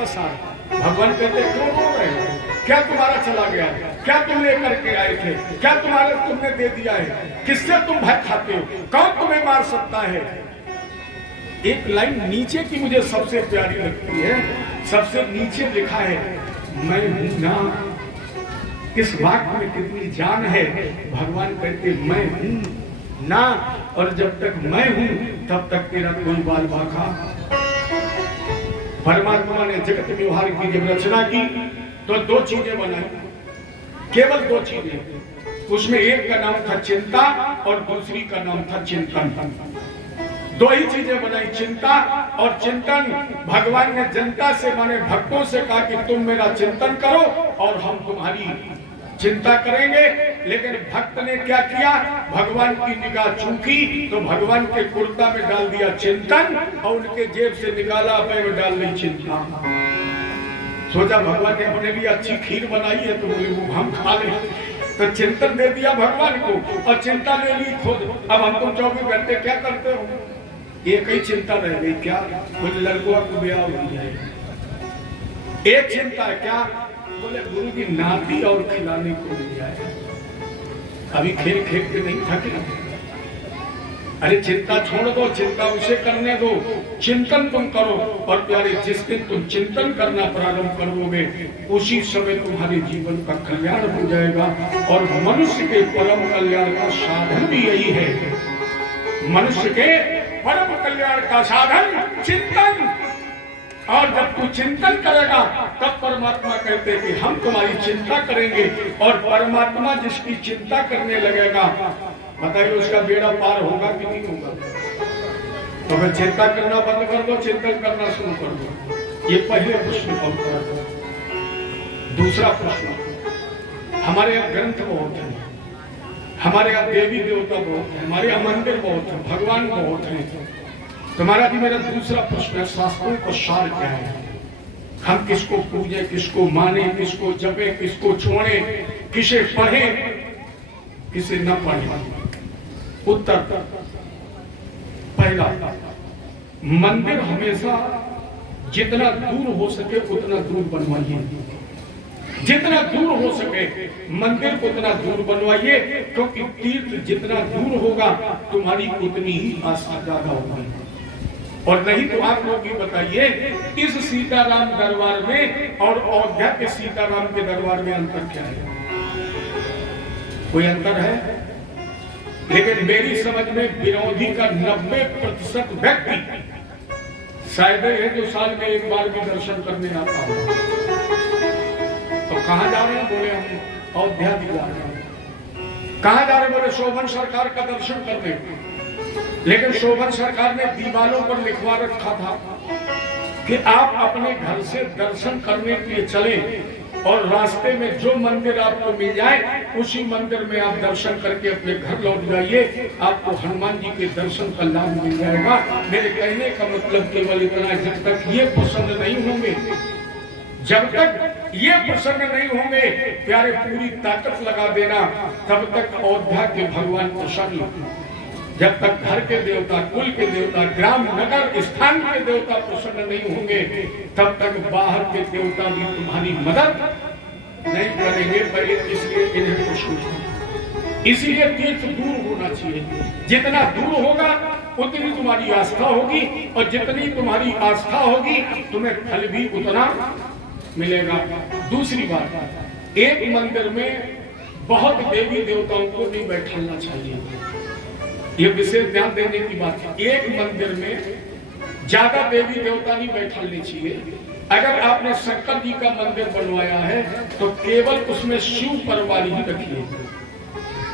का सार। भगवान कहते क्यों रो रहे हो, क्या तुम्हारा चला गया, क्या तुम लेकर के आए थे, क्या तुम्हारा तुमने दे दिया है, किससे तुम भय खाते हो, कौन तुम्हें मार सकता है। एक लाइन नीचे की मुझे सबसे प्यारी लगती है, सबसे नीचे लिखा है मैं हूं ना। इस वाक्य में कितनी जान है। भगवान कहते मैं हूं ना, और जब तक मैं हूं तब तक तेरा कोई बाल बाका। परमात्मा ने जगत व्यवहार की जब रचना की तो दो चीजें बनाई, केवल दो चीजें। उसमें एक का नाम था चिंता और दूसरी का नाम था चिंतन। दो ही चीजें बनाई, चिंता और चिंतन। भगवान ने जनता से माने भक्तों से कहा कि तुम मेरा चिंतन करो और हम तुम्हारी चिंता करेंगे। लेकिन भक्त ने क्या किया, भगवान की निगाह चूकी तो भगवान के कुर्ता में डाल दिया चिंतन और उनके जेब से निकाला अपने में डाल दी चिंता। सोचा भगवान ने अपने लिए अच्छी खीर बनाई है तो बोले वो हम खा ले, तो चिंतन दे दिया भगवान को और चिंता ले ली खुद। अब हम तुम 24 घंटे क्या करते हो, एक ही चिंता रह गई, क्या कुछ लड़कों को ब्याह हो जाए। एक चिंता है क्या, बोले गुरु की नाती और खिलाने को मिल जाए। अभी खेल खेल के नहीं थके, अरे चिंता छोड़ दो, चिंता उसे करने दो, चिंतन तुम करो। और प्यारे जिस दिन तुम चिंतन करना प्रारंभ करोगे उसी समय तुम्हारे जीवन का कल्याण हो जाएगा। और मनुष्य के परम कल्याण का साधन भी यही है, मनुष्य के परम कल्याण का साधन चिंतन। और जब तू चिंतन करेगा तब परमात्मा कहते कि हम तुम्हारी चिंता करेंगे। और परमात्मा जिसकी चिंता करने लगेगा बताइए उसका बेड़ा पार होगा कि नहीं होगा। तो अगर चिंता करना बंद कर दो, चिंतन करना शुरू कर दो। ये पहले प्रश्न का उत्तर। दूसरा प्रश्न, हमारे यहाँ ग्रंथ बहुत है, हमारे यहाँ देवी देवता बहुत है, हमारे यहाँ मंदिर बहुत है, भगवान बहुत है। तुम्हारा भी मेरा दूसरा प्रश्न है, शास्त्रों का सार क्या है, हम किसको पूजे, किसको माने, किसको जपे, किसको छोड़े, किसे पढ़े, किसे न पढ़े। उत्तर पहला, मंदिर हमेशा जितना दूर हो सके उतना दूर बनवाइए, जितना दूर हो सके मंदिर को उतना दूर बनवाइए, क्योंकि तीर्थ जितना दूर होगा तुम्हारी उतनी ही आस्था ज्यादा होगी। और नहीं तो आप लोग भी बताइए, इस सीताराम दरबार में और अयोध्या के सीताराम के दरबार में अंतर क्या है, कोई अंतर है? लेकिन मेरी समझ में विरोधी का 90% व्यक्ति शायद है जो साल में एक बार भी दर्शन करने आता हो। तो कहां जा रहे हैं, बोले हम अयोध्या भी जा रहे हैं। कहां जा रहे हैं, बोले शोभन सरकार का दर्शन करने। लेकिन शोभन सरकार ने दीवारों पर लिखवा रखा था कि आप अपने घर से दर्शन करने के लिए चले और रास्ते में जो मंदिर आपको मिल जाए उसी मंदिर में आप दर्शन करके अपने घर लौट जाइए, आपको हनुमान जी के दर्शन का लाभ मिल जाएगा। मेरे कहने का मतलब केवल इतना, जब तक ये प्रसन्न नहीं होंगे, जब तक ये प्रसन्न नहीं होंगे प्यारे पूरी ताकत लगा देना, तब तक अयोध्या के भगवान प्रसन्न। जब तक घर के देवता, कुल के देवता, ग्राम नगर स्थान के देवता प्रसन्न नहीं होंगे तब तक बाहर के देवता भी तुम्हारी मदद नहीं करेंगे। पर इसलिए इन्हें कुछ, इसीलिए तीर्थ दूर होना चाहिए। जितना दूर होगा उतनी तुम्हारी आस्था होगी, और जितनी तुम्हारी आस्था होगी तुम्हें फल भी उतना मिलेगा। दूसरी बात, एक मंदिर में बहुत देवी देवताओं को नहीं बैठाना चाहिए, ये विशेष ध्यान देने की बात है। एक मंदिर में ज्यादा देवी देवता नहीं बैठाने चाहिए। अगर आपने शंकर जी का मंदिर बनवाया है तो केवल उसमें शिव परिवार ही रखिए।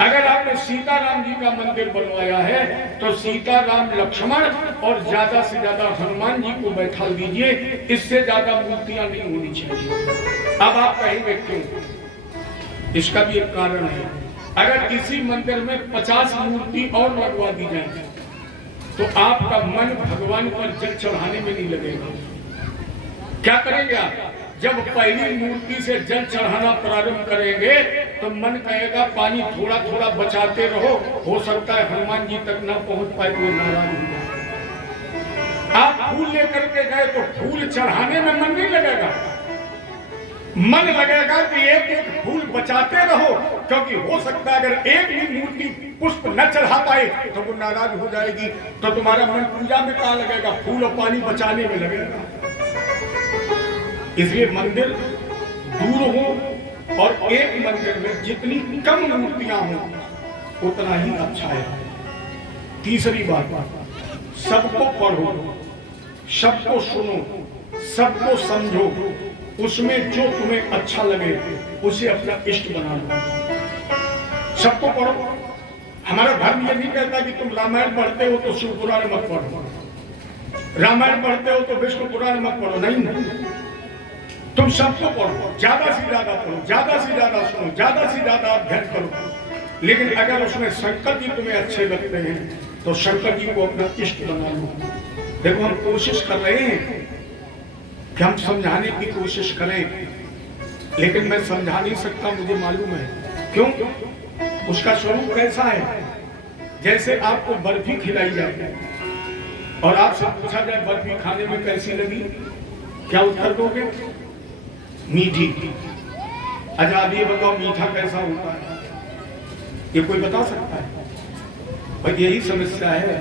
अगर आपने सीताराम जी का मंदिर बनवाया है तो सीताराम, लक्ष्मण और ज्यादा से ज्यादा हनुमान जी को बैठा दीजिए, इससे ज्यादा मूर्तियां नहीं होनी चाहिए। अब आप कहेंगे क्यों, इसका भी एक कारण है। अगर किसी मंदिर में 50 मूर्ति और लगवा दी जाए तो आपका मन भगवान पर जल चढ़ाने में नहीं लगेगा। क्या करेंगे आप, जब पहली मूर्ति से जल चढ़ाना प्रारंभ करेंगे तो मन कहेगा पानी थोड़ा थोड़ा बचाते रहो, हो सकता है हनुमान जी तक ना पहुंच पाए तो नाराज हो जाए। आप फूल लेकर के गए तो फूल चढ़ाने में मन नहीं लगेगा, मन लगेगा कि एक एक फूल बचाते रहो, क्योंकि हो सकता है अगर एक भी मूर्ति पुष्प न चढ़ा पाए तो वो नाराज हो जाएगी, तो तुम्हारा मन पूजा में कहाँ लगेगा, फूल और पानी बचाने में लगेगा। इसलिए मंदिर दूर हो और एक मंदिर में जितनी कम मूर्तियां हो उतना ही अच्छा है। तीसरी बात, सबको पढ़ो, सबको सुनो, सबको समझो, उसमें जो तुम्हें अच्छा लगे उसे अपना इष्ट बना लो। सबको पढ़ो। हमारा धर्म ये नहीं कहता कि तुम रामायण पढ़ते हो तो शिव पुराण मत पढ़ो, रामायण पढ़ते हो तो विष्णु पुराण मत पढ़ो, नहीं, तुम सबको पढ़ो, ज्यादा से ज्यादा पढ़ो, ज्यादा से ज्यादा सुनो, ज्यादा से ज्यादा अध्ययन करो। लेकिन अगर उसमें शंकर जी तुम्हें अच्छे लगते हैं तो शंकर जी को अपना इष्ट बना लो। देखो हम कोशिश कर रहे हैं कि हम समझाने की कोशिश करें, लेकिन मैं समझा नहीं सकता, मुझे मालूम है क्यों। उसका स्वरूप कैसा है, जैसे आपको बर्फी खिलाई जाए और आपसे पूछा जाए बर्फी खाने में कैसी लगी, क्या उत्तर दोगे, मीठी। अच्छा आप ये बताओ मीठा कैसा होता है, ये कोई बता सकता है? और यही समस्या है,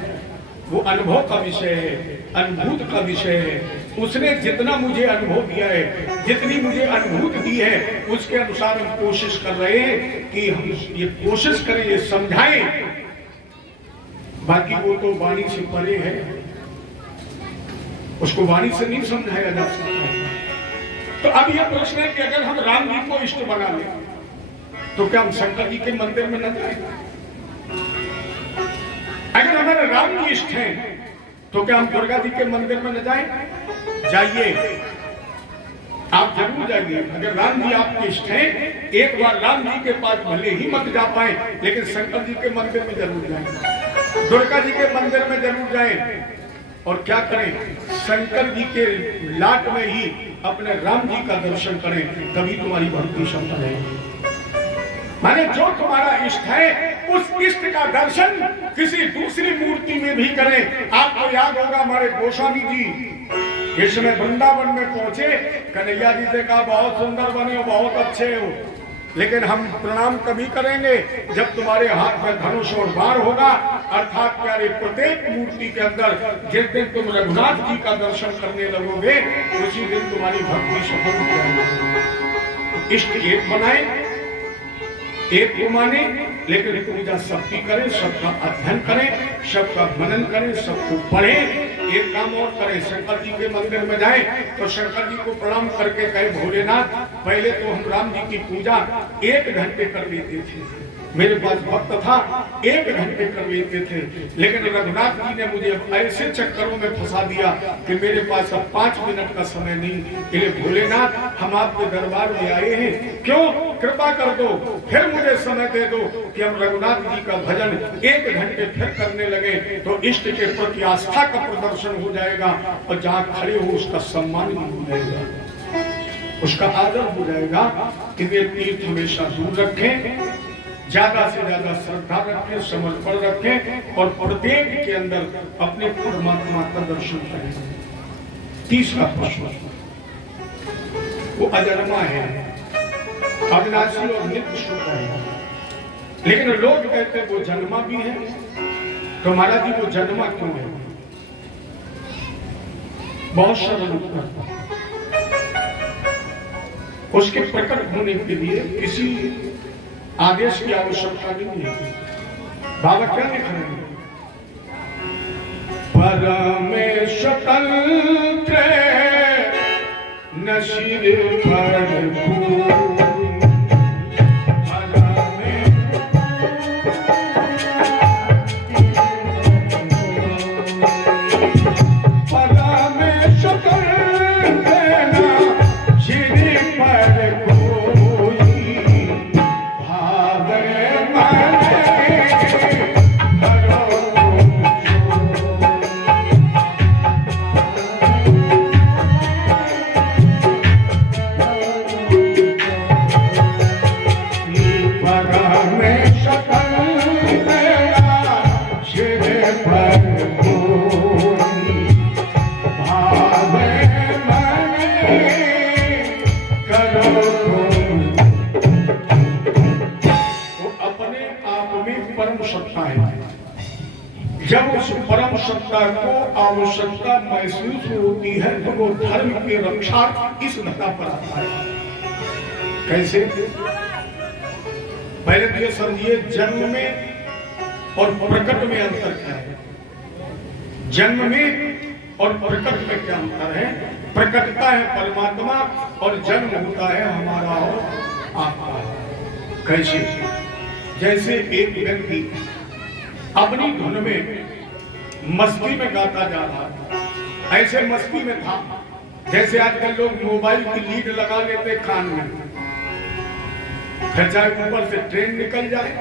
वो अनुभव का विषय है, अनुभूत का विषय है। उसने जितना मुझे अनुभव दिया है, जितनी मुझे अनुभूति दी है, उसके अनुसार हम कोशिश कर रहे हैं कि हम ये कोशिश करें, ये समझाएं। बाकी वो तो वाणी से परे है, उसको वाणी से नहीं समझाया जा सकता। तो अब यह प्रश्न है कि अगर हम राम जी को इष्ट बना लें तो क्या हम शंकर जी के मंदिर में न जाएं? अगर हमारे राम जी इष्ट हैं तो क्या हम दुर्गा जी के मंदिर में न जाएं? जाइए, आप जरूर जाइए। अगर राम जी आपके इष्ट हैं, एक बार राम जी के पास भले ही मत जा पाए, लेकिन शंकर जी के मंदिर में जरूर जाएं, दुर्गा जी के मंदिर में जरूर जाएं। और क्या करें, शंकर जी के लाट में ही अपने राम जी का दर्शन करें, तभी तुम्हारी भक्ति सफल है। माने जो तुम्हारा इष्ट है उस इष्ट का दर्शन किसी दूसरी मूर्ति में भी करें। आपको याद होगा हमारे गोस्वामी जी इस समय वृंदावन में पहुंचे, कन्हैया जी से कहा बहुत सुंदर बने हो, बहुत अच्छे हो, लेकिन हम प्रणाम तभी करेंगे जब तुम्हारे हाथ में धनुष और बाण होगा। अर्थात प्यारे प्रत्येक मूर्ति के अंदर जिस दिन तुम रघुनाथ जी का दर्शन करने लगोगे उसी दिन तुम्हारी भक्ति सफल हो जाएगी। इष्ट एक बनाए, एक को माने, लेकिन पूजा सबकी करें, सबका अध्ययन करें, सबका मनन करें, सबको पढ़ें। एक काम और करें, शंकर जी के मंदिर में जाएं तो शंकर जी को प्रणाम करके कहे भोलेनाथ, पहले तो हम राम जी की पूजा 1 घंटे कर लेते थे, मेरे पास वक्त था 1 घंटे कर लेते थे, लेकिन रघुनाथ जी ने मुझे ऐसे चक्करों में फंसा दिया कि मेरे पास अब 5 मिनट का समय नहीं। इसलिए भोलेनाथ हम आपके दरबार में आए हैं, क्यों, कृपा कर दो, फिर मुझे समय दे दो कि हम रघुनाथ जी का भजन 1 घंटे फिर करने लगे, तो इष्ट के प्रति आस्था का प्रदर्शन हो जाएगा और जहाँ खड़े हो उसका सम्मान भी हो जाएगा, उसका आदर हो जाएगा। कि वे तीर्थ हमेशा दूर रखें, ज्यादा से ज्यादा श्रद्धा रखें, समर्पण रखें और प्रत्येक के अंदर अपने परमात्मा का दर्शन करें। तीसरा प्रश्न, वो अजन्मा है, अविनाशी और नित्य शुद्ध है, लेकिन लोग कहते हैं वो जन्मा भी है, तो महाराज जी वो जन्मा क्यों है? बहुत सरल उत्तर, उसके प्रकट होने के लिए किसी आदेश की आवश्यकता नहीं है। बाबा क्या लिख रहे हैं? परमेश्वर तंत्र नशीर पर वो अपने आप में परम सत्ता है। जब उस परम सत्ता को आवश्यकता महसूस होती है तो वो धर्म की रक्षा इस धरा पर आता है। कैसे? पहले तो ये समझिए, जन्म में और प्रकट में अंतर क्या है। जन्म में और प्रकट में क्या अंतर है? प्रकटता है परमात्मा और जन्म होता है हमारा और आपका। कैसे? जैसे एक व्यक्ति अपनी धुन में मस्ती में गाता जा रहा, ऐसे मस्ती में था जैसे आजकल लोग मोबाइल की लीड लगा लेते कान में, फिर चाहे ऊपर से ट्रेन निकल जाए।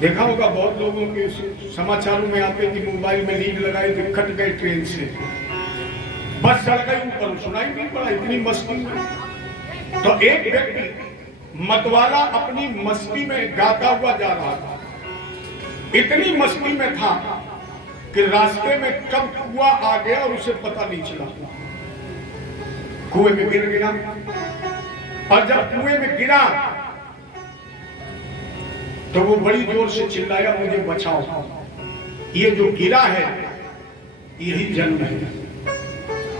देखा होगा बहुत लोगों के समाचारों में आते कि मोबाइल में लीड लगाई तो कट गए ट्रेन से, बस चढ़ गई ऊपर, सुनाई नहीं पड़ा, इतनी मस्ती में। तो एक व्यक्ति मतवाला अपनी मस्ती में गाता हुआ जा रहा था, इतनी मस्ती में था कि रास्ते में कब कुआं आ गया और उसे पता नहीं चला। कुएं में गिर गया, और जब कुएं में गिरा तो वो बड़ी जोर से चिल्लाया, मुझे बचाओ। ये जो गिरा है यही जन्म है,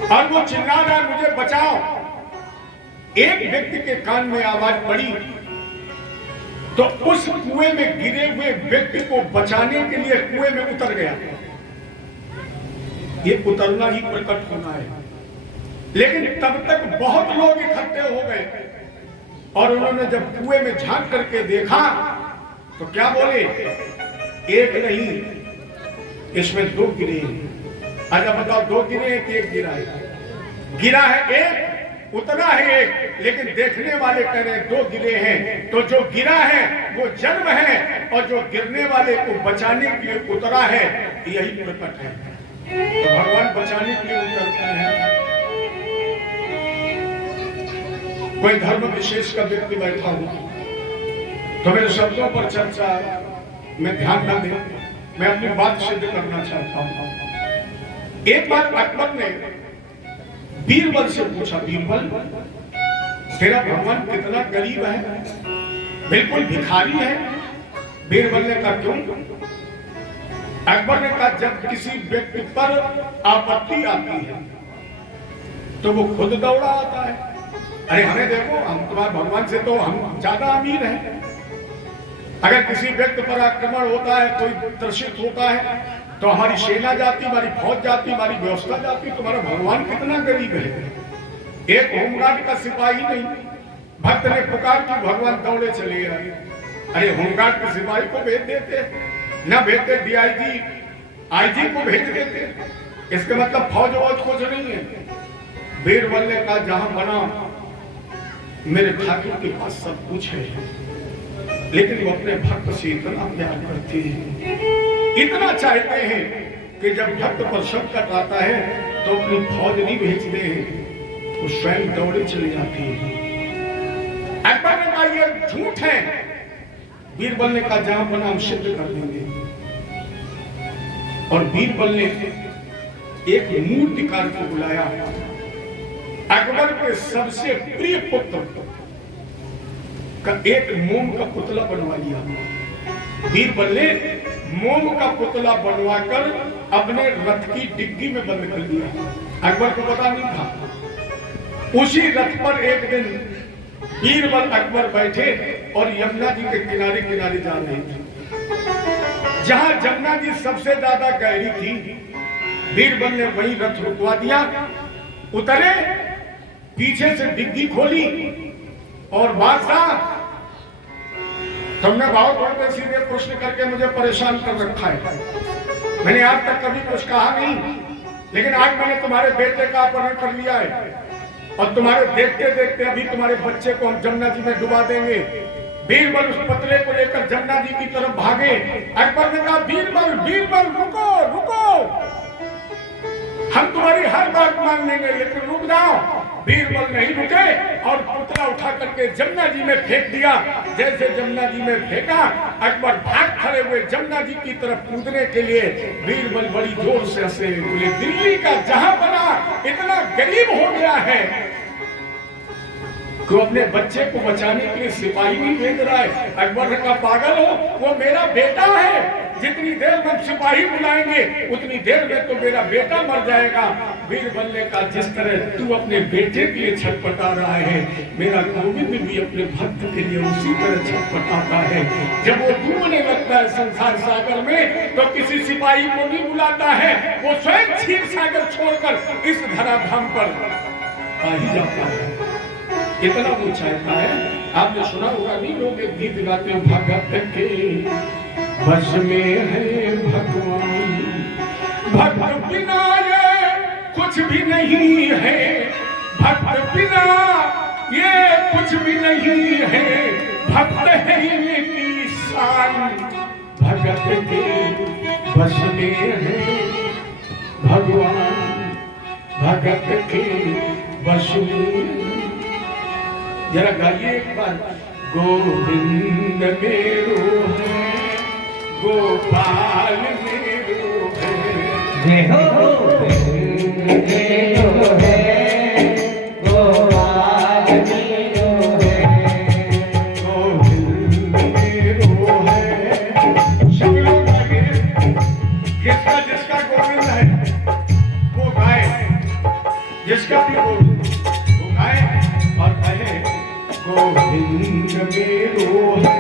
और वो चिल्ला रहा है, मुझे बचाओ। एक व्यक्ति के कान में आवाज पड़ी तो उस कुएं में गिरे हुए व्यक्ति को बचाने के लिए कुएं में उतर गया। ये उतरना ही प्रकट होना है। लेकिन तब तक बहुत लोग इकट्ठे हो गए और उन्होंने जब कुएं में झांक करके देखा तो क्या बोले, एक नहीं इसमें दो गिरे। अच्छा बताओ, दो गिरे हैं कि एक गिरा है? गिरा है एक, उतना है एक, लेकिन देखने वाले कह रहे हैं दो गिरे हैं। तो जो गिरा है वो जन्म है, और जो गिरने वाले को बचाने के लिए उतरा है यही प्रकट है। तो भगवान बचाने के लिए उतरते हैं। कोई धर्म विशेष का व्यक्ति बैठा हो तो मेरे शब्दों पर चर्चा में ध्यान न दे, मैं अपनी बात सिद्ध करना चाहता हूं। एक बार अकबर ने बीरबल से पूछा, बीरबल तेरा भगवान कितना गरीब है, बिल्कुल भिखारी है। बीरबल ने कहा क्यों? अकबर ने कहा जब किसी व्यक्ति पर आपत्ति आती है तो वो खुद दौड़ा आता है। अरे हमें देखो, हम तुम्हारे भगवान से तो हम ज्यादा अमीर हैं। अगर किसी व्यक्ति पर आक्रमण होता है, कोई त्रसित होता है, तो हमारी सेना जाती, हमारी फौज जाती, हमारी व्यवस्था जाती। तुम्हारा भगवान कितना गरीब है, एक होमगार्ड का सिपाही नहीं। भक्त ने पुकार की, भगवान दौड़े चले आए। अरे होमगार्ड के सिपाही को भेज देते, न भेजते डीआईजी आईजी को भेज देते, इसके मतलब फौज वौज कुछ नहीं है। बीरबल ने कहा जहां बना मेरे ठाकुर के पास सब कुछ है, लेकिन वो अपने भक्त से इतना प्यार करते हैं, इतना चाहते हैं कि जब भक्त पर संकट आता है तो अपनी फौज नहीं भेजते हैं, वो स्वयं दौड़े चले जाते हैं। अकबर ने कहा ये झूठ है। बीरबल ने कहा जहां बना हम सिद्ध कर देंगे। और बीरबल ने एक मूर्तिकार को बुलाया, अकबर के सबसे प्रिय पुत्र का एक मोम का पुतला बनवा लिया। बीरबल ने मोम का पुतला बनवाकर अपने रथ की डिग्गी में बंद कर दिया। अकबर को पता नहीं था। उसी रथ पर एक दिन बीरबल अकबर बैठे और यमुना जी के किनारे किनारे जा रहे थे। जहां यमुना जी सबसे ज्यादा गहरी थी, बीरबल ने वहीं रथ रुकवा दिया, उतरे, पीछे से डिग्गी खोली और बादशाह तुमने बहुत बड़े सीधे प्रश्न करके मुझे परेशान कर रखा है। मैंने आज तक कभी कुछ कहा नहीं, लेकिन आज मैंने तुम्हारे बेटे का अपहरण कर लिया है और तुम्हारे देखते देखते अभी तुम्हारे बच्चे को हम जमुना जी में डुबा देंगे। बीरबल उस पतले को लेकर जमुना जी की तरफ भागे। अकबर ने कहा बीरबल बीरबल रुको रुको, हम तुम्हारी हर बात मान लेंगे, लेकिन रुक जाओ। बीरबल नहीं रुके और पुतला उठा करके जमुना जी में फेंक दिया। जैसे जमुना जी में फेंका, अकबर भाग खड़े हुए जमुना जी की तरफ कूदने के लिए। बीरबल बड़ी जोर से हंसे, बोले दिल्ली का जहां बना इतना गरीब हो गया है तू अपने बच्चे को बचाने के लिए सिपाही नहीं भेज रहा है। अकबर का पागल हो, वो मेरा बेटा है। जितनी देर में सिपाही बुलाएंगे उतनी देर में तो मेरा बेटा मर जाएगा। वीरबल्ले का जिस तरह तू अपने बेटे के लिए छटपटा रहा है, मेरा गोविंद भी अपने भक्त के लिए उसी तरह छटपटाता है। जब वो डूबने लगता है संसार सागर में तो किसी सिपाही को नहीं बुलाता है, वो स्वयं क्षीर सागर छोड़कर इस धराधाम पर आ ही जाता है। इतना वो चाहता है। आपने सुना होगा, नहीं लोग एक गीत गाते हैं, भगत के बस में है भगवान, भक्त बिना ये कुछ भी नहीं है, भक्त बिना ये कुछ भी नहीं है, भक्त है इनकी शान, भगत के बस में है भगवान, भगत के बस में। जरा गाइए एक बार, गोविंद मेरो है, गोपाल मेरो है, गोविंद मेरो है, गोपाल मेरो है, गोविंद मेरो है। सब लोग आगे, जिसका जिसका गोविंद है वो गाए, जिसका भी गोविंद वो गाए और कहे गोविंद मेरो है,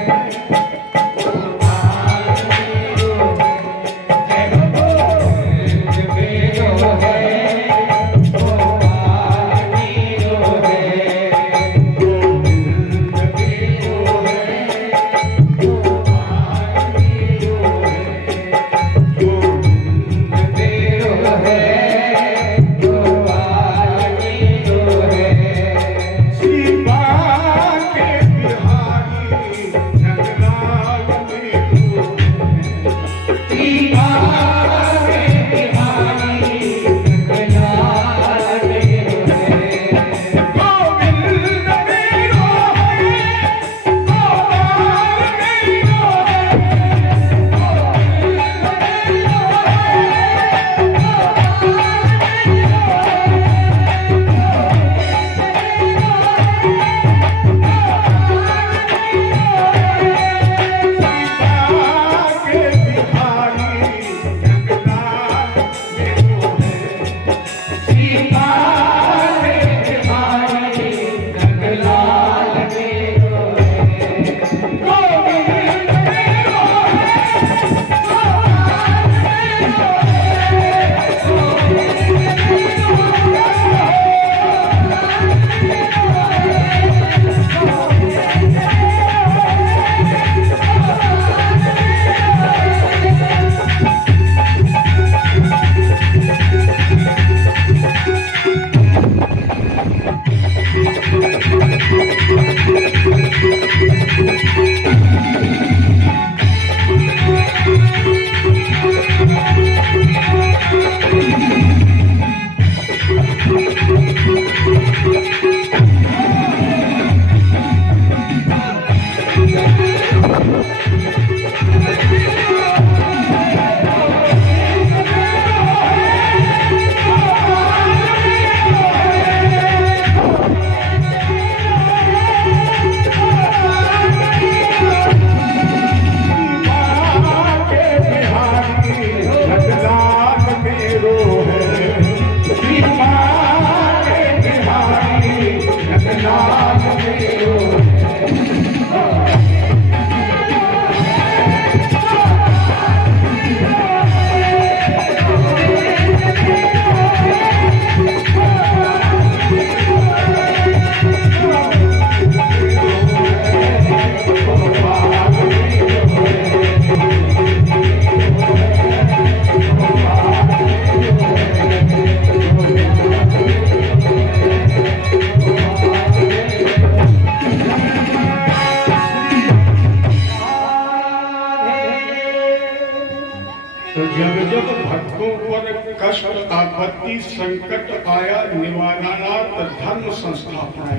कष्ट आपत्ति संकट आया निवारणार्थ धर्म संस्थापना।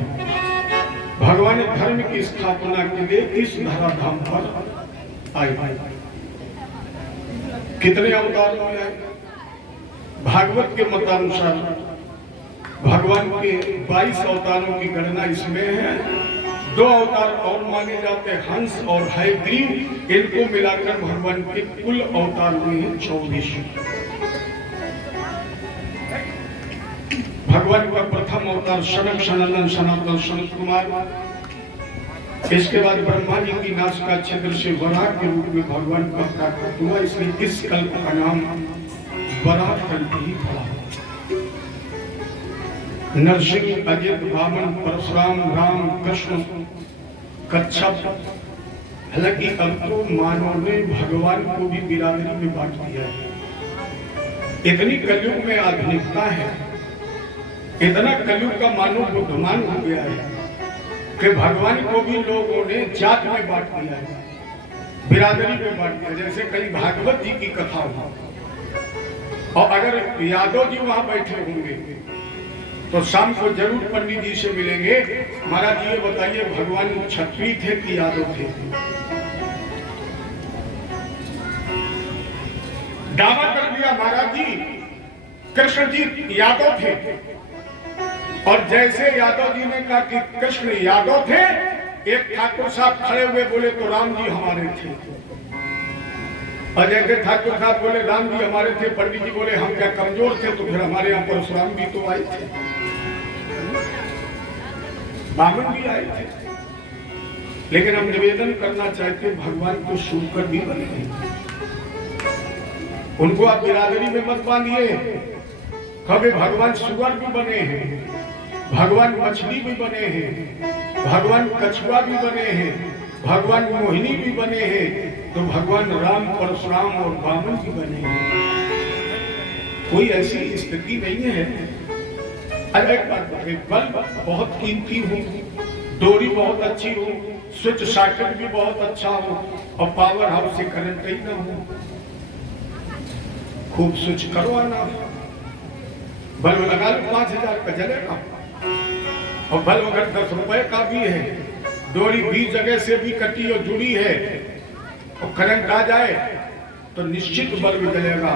भगवान धर्म की स्थापना के लिए इस धराधाम पर आए। कितने अवतार में आए? भागवत के मतानुसार भगवान के 22 अवतारों की गणना इसमें है। 2 अवतार और माने जाते हैं, हंस और हयग्रीव। इनको मिलाकर भगवान के कुल अवतार हुए हैं 24। भगवान का प्रथम अवतार सनक सनंदन सनातन सनत कुमार। इसके बाद ब्रह्मा जी की नासिका छिद्र से वराह के रूप में भगवान का प्राकट हुआ, इसलिए इस कल्प का नाम वराह कल्प ही पड़ा। नरसिंह, अजित, वामन, परशुराम, राम, कृष्ण, कच्छप। हालांकि अब तो मानव ने भगवान को भी बिरादरी में बांट दिया है। इतनी कलयुग में आधुनिकता है, इतना कलयुग का मानव बुद्धिमान हो गया है कि भगवान को भी लोगों ने जात में बांट दिया है, बिरादरी में बांट दिया। जैसे कहीं भागवत जी की कथा हो और अगर यादव जी वहां बैठे होंगे तो शाम को जरूर पंडित जी से मिलेंगे, महाराज जी ये बताइए भगवान क्षत्रिय थे कि यादव थे? दावा कर दिया महाराज जी कृष्ण जी यादव थे। और जैसे यादव जी ने कहा कि कृष्ण यादव थे, एक ठाकुर साहब खड़े हुए बोले तो राम जी हमारे थे। और जैसे ठाकुर साहब बोले राम जी हमारे थे, पंडित जी बोले हम क्या कमजोर थे? तो फिर हमारे यहाँ परशुराम भी तो आए थे, बामन भी आए थे। लेकिन हम निवेदन करना चाहते भगवान को शुकर भी बने, उनको आप बिरादरी में मत बांधिए। कभी भगवान सुअर भी बने हैं, भगवान मछली भी बने हैं, भगवान कछुआ भी बने हैं, भगवान मोहिनी भी बने हैं, तो भगवान राम, परशुराम और वामन भी बने हैं। कोई ऐसी स्थिति नहीं है। अरे एक बात बताइए, बल्ब बहुत कीमती हो, डोरी बहुत अच्छी हो, स्विच सॉकेट भी बहुत अच्छा हो और पावर हाउस से करंट ही ना हो, खूब स्विच करवाना, बल्ब लगा लो 5000 का जलेगा। और बल्ब अगर 10 रुपए का भी है, डोरी 20 जगह से भी कटी और जुड़ी है और करंट आ जाए तो निश्चित बल्ब जलेगा।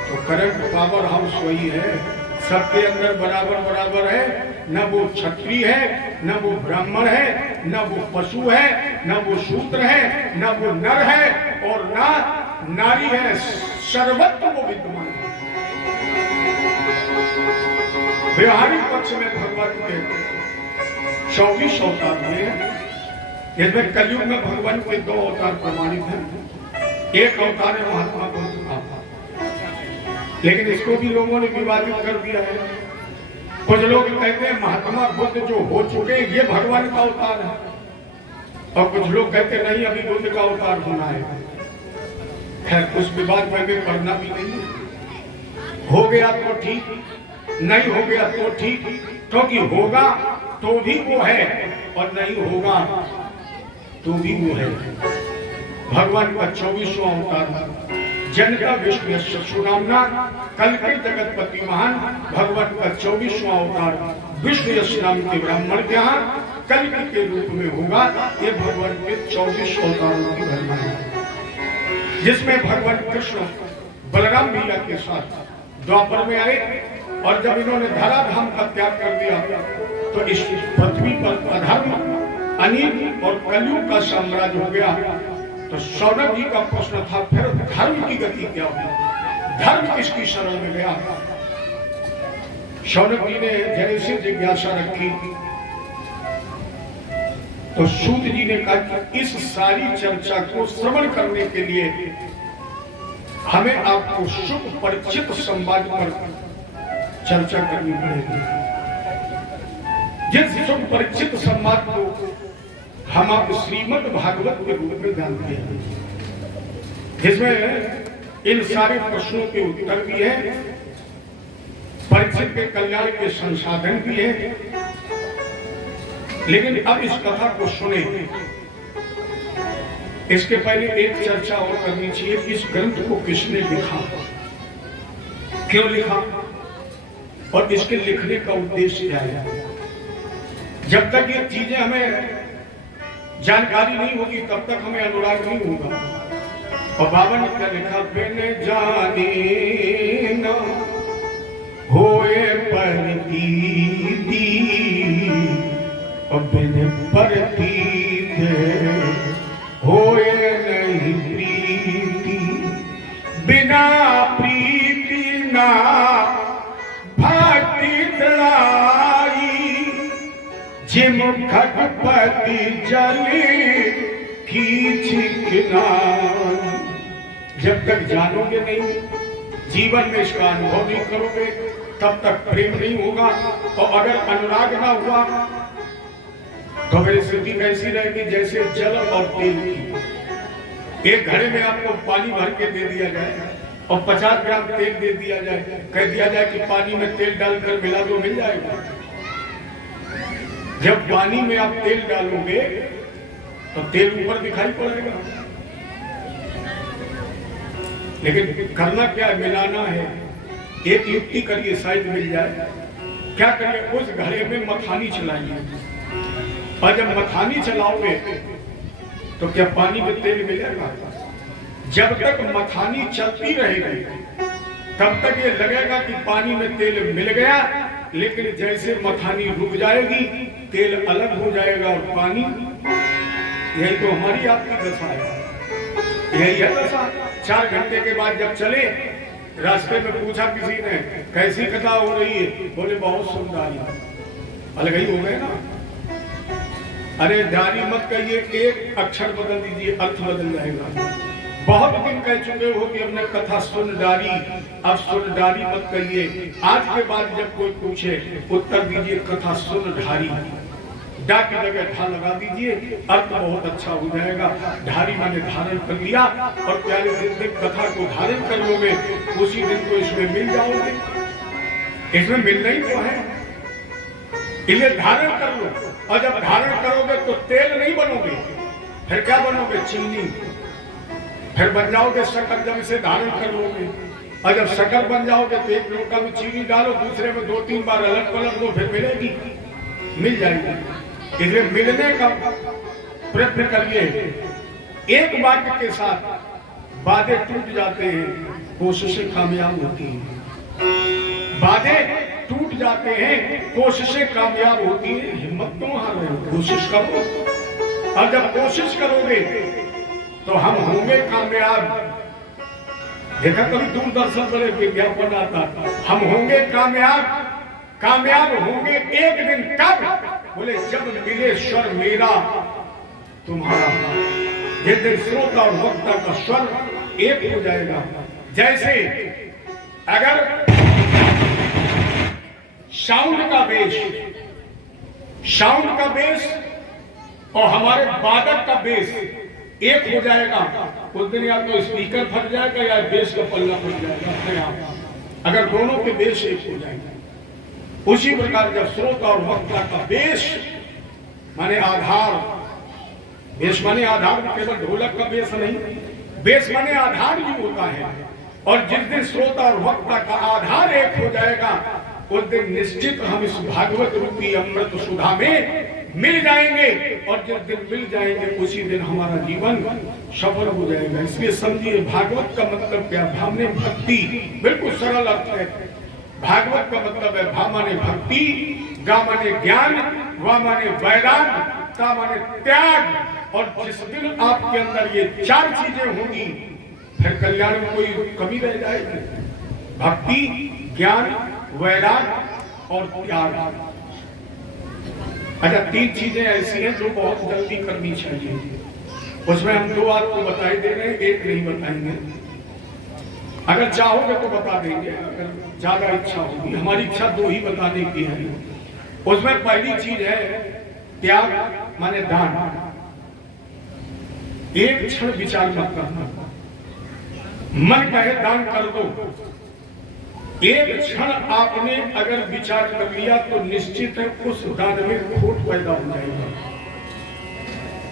तो करंट पावर हाउस वही है, सबके अंदर बराबर बराबर है। न वो क्षत्रिय है, न वो ब्राह्मण है, न वो पशु है, न वो शूद्र है, न वो नर है और न नारी है, सर्वत्र वो विद्यमान है। व्यवहारिक पक्ष में भगवान के 24 अवतार हुए, इसमें कलयुग में भगवान के 2 अवतार प्रमाणित हैं। एक अवतार है महात्मा बुद्ध का, लेकिन इसको भी लोगों ने विवादित कर दिया है। कुछ लोग कहते हैं महात्मा बुद्ध जो हो चुके ये भगवान का अवतार है, और कुछ लोग कहते नहीं अभी बुद्ध का अवतार होना है। खैर उस विवाद में भी पढ़ना भी नहीं है। हो गया तो ठीक, नहीं हो गया तो ठीक, क्योंकि होगा तो भी वो है और नहीं होगा तो भी वो है। भगवान का 24वां अवतार जनता विष्णु सुनामना कल के जगतपति महान। भगवान का 24वां अवतार विष्णु यश नाम के ब्राह्मण के यहाँ कल के रूप में होगा। ये भगवान के 24 अवतारों की घटना है, जिसमें भगवान कृष्ण बलराम भैया के साथ द्वापर में आए, और जब इन्होंने धराधाम का त्याग कर दिया तो इस पृथ्वी पर अधर्म, अनीति और कलयुग का साम्राज्य हो गया। तो शौनक जी का प्रश्न था फिर धर्म की गति क्या होगी, धर्म किसकी शरण में गया? शौनक जी ने जैसे जिज्ञासा रखी तो सूत जी ने कहा कि इस सारी चर्चा को श्रवण करने के लिए हमें आपको शुभ परिचित संवाद पर चर्चा करनी पड़ेगी। जिस शुभ परिचित संवाद को हम आप श्रीमद् भागवत के रूप में जानते हैं, जिसमें इन सारे प्रश्नों के उत्तर भी है, परीक्षित के कल्याण के संसाधन भी है। लेकिन अब इस कथा को सुने इसके पहले एक चर्चा और करनी चाहिए कि इस ग्रंथ को किसने लिखा, क्यों लिखा और इसके लिखने का उद्देश्य क्या है। जब तक ये चीजें हमें जानकारी नहीं होगी तब तक हमें अनुराग नहीं होगा। और बाबा ने क्या लिखा, बिन जाने न होए परतीति बिन परतीत होए नहीं प्रीति, बिना प्रीति ना भक्ति तड़ाई, जिम खगपति जल खींच किनाई। जब तक जानोगे नहीं, जीवन में इसका अनुभव नहीं करोगे, तब तक प्रेम नहीं होगा। और अगर अनुराग ना हुआ तो मेरी स्थिति कैसी रहेगी, जैसे जल और तेल की। एक घड़े में आपको पानी भर के दे दिया जाए और 50 ग्राम तेल दे दिया जाए, कह दिया जाए कि पानी में तेल डालकर मिला दो, मिल जाएगा। जब पानी में आप तेल डालोगे तो तेल ऊपर दिखाई पड़ेगा, लेकिन करना क्या है, मिलाना है। एक युक्ति करिए, शायद मिल जाए। क्या करिए, उस घड़े में मखानी चलाइए, और जब मखानी चलाओगे तो क्या पानी में तेल मिलेगा? जब तक मखानी चलती रहेगी तब तक ये लगेगा कि पानी में तेल मिल गया, लेकिन जैसे मखानी रुक जाएगी तेल अलग हो जाएगा और पानी। यही तो हमारी आपकी दशा है, यही है दशा। 4 घंटे के बाद जब चले, रास्ते में पूछा किसी ने कैसी कथा हो रही है, बोले बहुत सुंदर। अलग ही हो गए ना। अरे डारी मत कहिए, एक अक्षर बदल दीजिए, अर्थ बदल जाएगा। बहुत दिन कह चुके हो कि हमने कथा सुन डारी, अब सुन डारी मत कहिए। आज के बाद जब कोई पूछे उत्तर दीजिए कथा सुन ढारी। डा की जगह ढा लगा दीजिए, अर्थ बहुत अच्छा हो जाएगा। ढारी मैंने धारण कर लिया, और प्यारे दिन कथा को धारण कर लोगे, उसी दिन को इसमें मिल जाओगे। इसमें मिलना ही तो है, इन्हें धारण कर लो। और जब धारण करोगे तो तेल नहीं बनोगे, फिर क्या बनोगे? चीनी। फिर बन जाओगे शक्कर, जब इसे धारण कर लोगे। और जब शक्कर बन जाओगे तो एक लोटा में चीनी डालो, दूसरे में 2-3 बार अलग पलट दो, फिर मिलेगी, मिल जाएगी। इसलिए मिलने का प्रयत्न करिए। एक वाक्य के साथ वादे टूट जाते हैं, कोशिशें कामयाब होती हैं। वादे टूट जाते हैं, कोशिशें कामयाब होती हैं। हिम्मत क्यों हार रहे हो? कोशिश करो, और जब कोशिश करोगे तो हम होंगे कामयाब। देखा कभी दूरदर्शन पर विज्ञापन आता, हम होंगे कामयाब। कामयाब होंगे एक दिन, कब? बोले जब मिले स्वर मेरा तुम्हारा। जिस दिन श्रोता और वक्ता का स्वर एक हो जाएगा। जैसे अगर साउंड का बेस और हमारे वादक का बेस एक हो जाएगा, उस दिन या तो स्पीकर फट जाएगा या बेस का पल्ला फट जाएगा अपने आप। अगर दोनों के बेस एक हो जाएंगे, उसी प्रकार जब श्रोता और वक्ता का बेस माने आधार, बेस माने आधार, केवल ढोलक का बेस नहीं, बेस माने आधार भी होता है। और जिस दिन श्रोता और वक्ता का आधार एक हो जाएगा, उस दिन निश्चित हम इस भागवत रूपी अमृत सुधा में मिल जाएंगे। और जिस दिन मिल जाएंगे उसी दिन हमारा जीवन सफल हो जाएगा। इसलिए समझिए, भागवत का मतलब क्या? भावने भक्ति, बिल्कुल सरल अर्थ है। भागवत का मतलब है भा माने भक्ति, गा माने ज्ञान, वा माने वैराग, ता माने त्याग। और जिस दिन आपके अंदर ये 4 चीजें होंगी, फिर कल्याण में कोई कमी रह जाएगी। भक्ति, ज्ञान, वैराग और त्याग। अच्छा, 3 चीजें ऐसी हैं जो बहुत जल्दी करनी चाहिए। उसमें हम 2 आपको बताए दे रहे हैं, एक नहीं बताएंगे। अगर चाहोगे तो बता देंगे, अगर ज्यादा इच्छा होगी। हमारी इच्छा 2 ही बताने की है। उसमें पहली चीज है त्याग माने दान। एक क्षण विचार मत करना, मन कहे दान कर दो। एक क्षण आपने अगर विचार कर लिया तो निश्चित है उस दान में खोट पैदा हो जाएगा,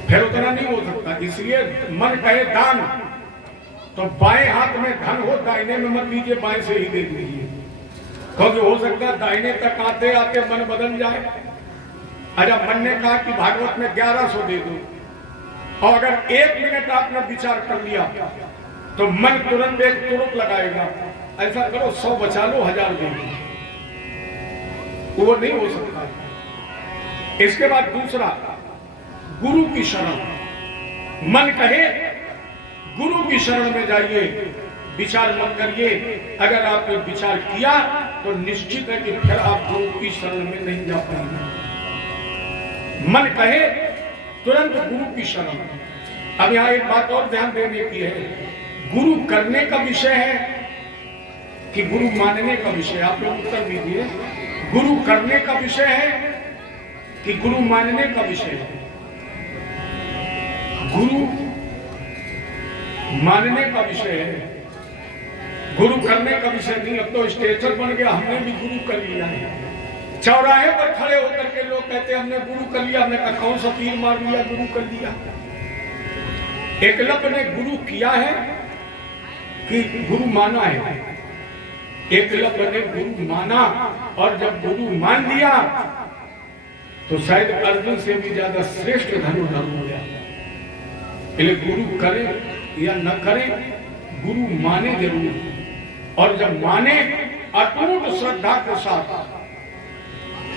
फिर उतना नहीं हो सकता। इसलिए मन कहे दान, तो बाएं हाथ में धन हो, दाहिने में मत लीजिए, बाएं से ही दे दीजिए। क्योंकि हो सकता है दाहिने तक आते आते मन बदल जाए। अच्छा, मन ने कहा कि भागवत में 1100 दे दो, और अगर 1 मिनट आपने विचार कर लिया तो मन तुरंत एक तुरुप लगाएगा, ऐसा करो 100 बचा लो, 1000 दे दो। वो नहीं हो सकता है। इसके बाद दूसरा, गुरु की शरण। मन कहे गुरु की शरण में जाइए, विचार मत करिए। अगर आपने विचार किया तो निश्चित है कि फिर आप गुरु की शरण में नहीं जा पाएंगे। मन कहे तुरंत गुरु की शरण। अब यहां एक बात और ध्यान देने की है, गुरु करने का विषय है कि गुरु मानने का विषय? आप लोग उत्तर दीजिए। गुरु करने का विषय है कि गुरु मानने का विषय है? गुरु मानने का विषय है, गुरु करने का विषय नहीं। अब तो स्टेचर बन गया, हमने भी गुरु कर लिया है। चौराहे पर खड़े होकर के लोग कहते हैं हमने गुरु कर लिया। हमने कहा कौन सा तीर मार लिया, गुरु कर लिया? एकलव्य ने गुरु किया है कि गुरु माना है? एकलव्य ने गुरु माना, और जब गुरु मान लिया तो शायद अर्जुन से भी ज्यादा श्रेष्ठ धनुर्धर हो गया। इसलिए गुरु करे या न करे, गुरु माने जरूर। और जब माने अटूट श्रद्धा के साथ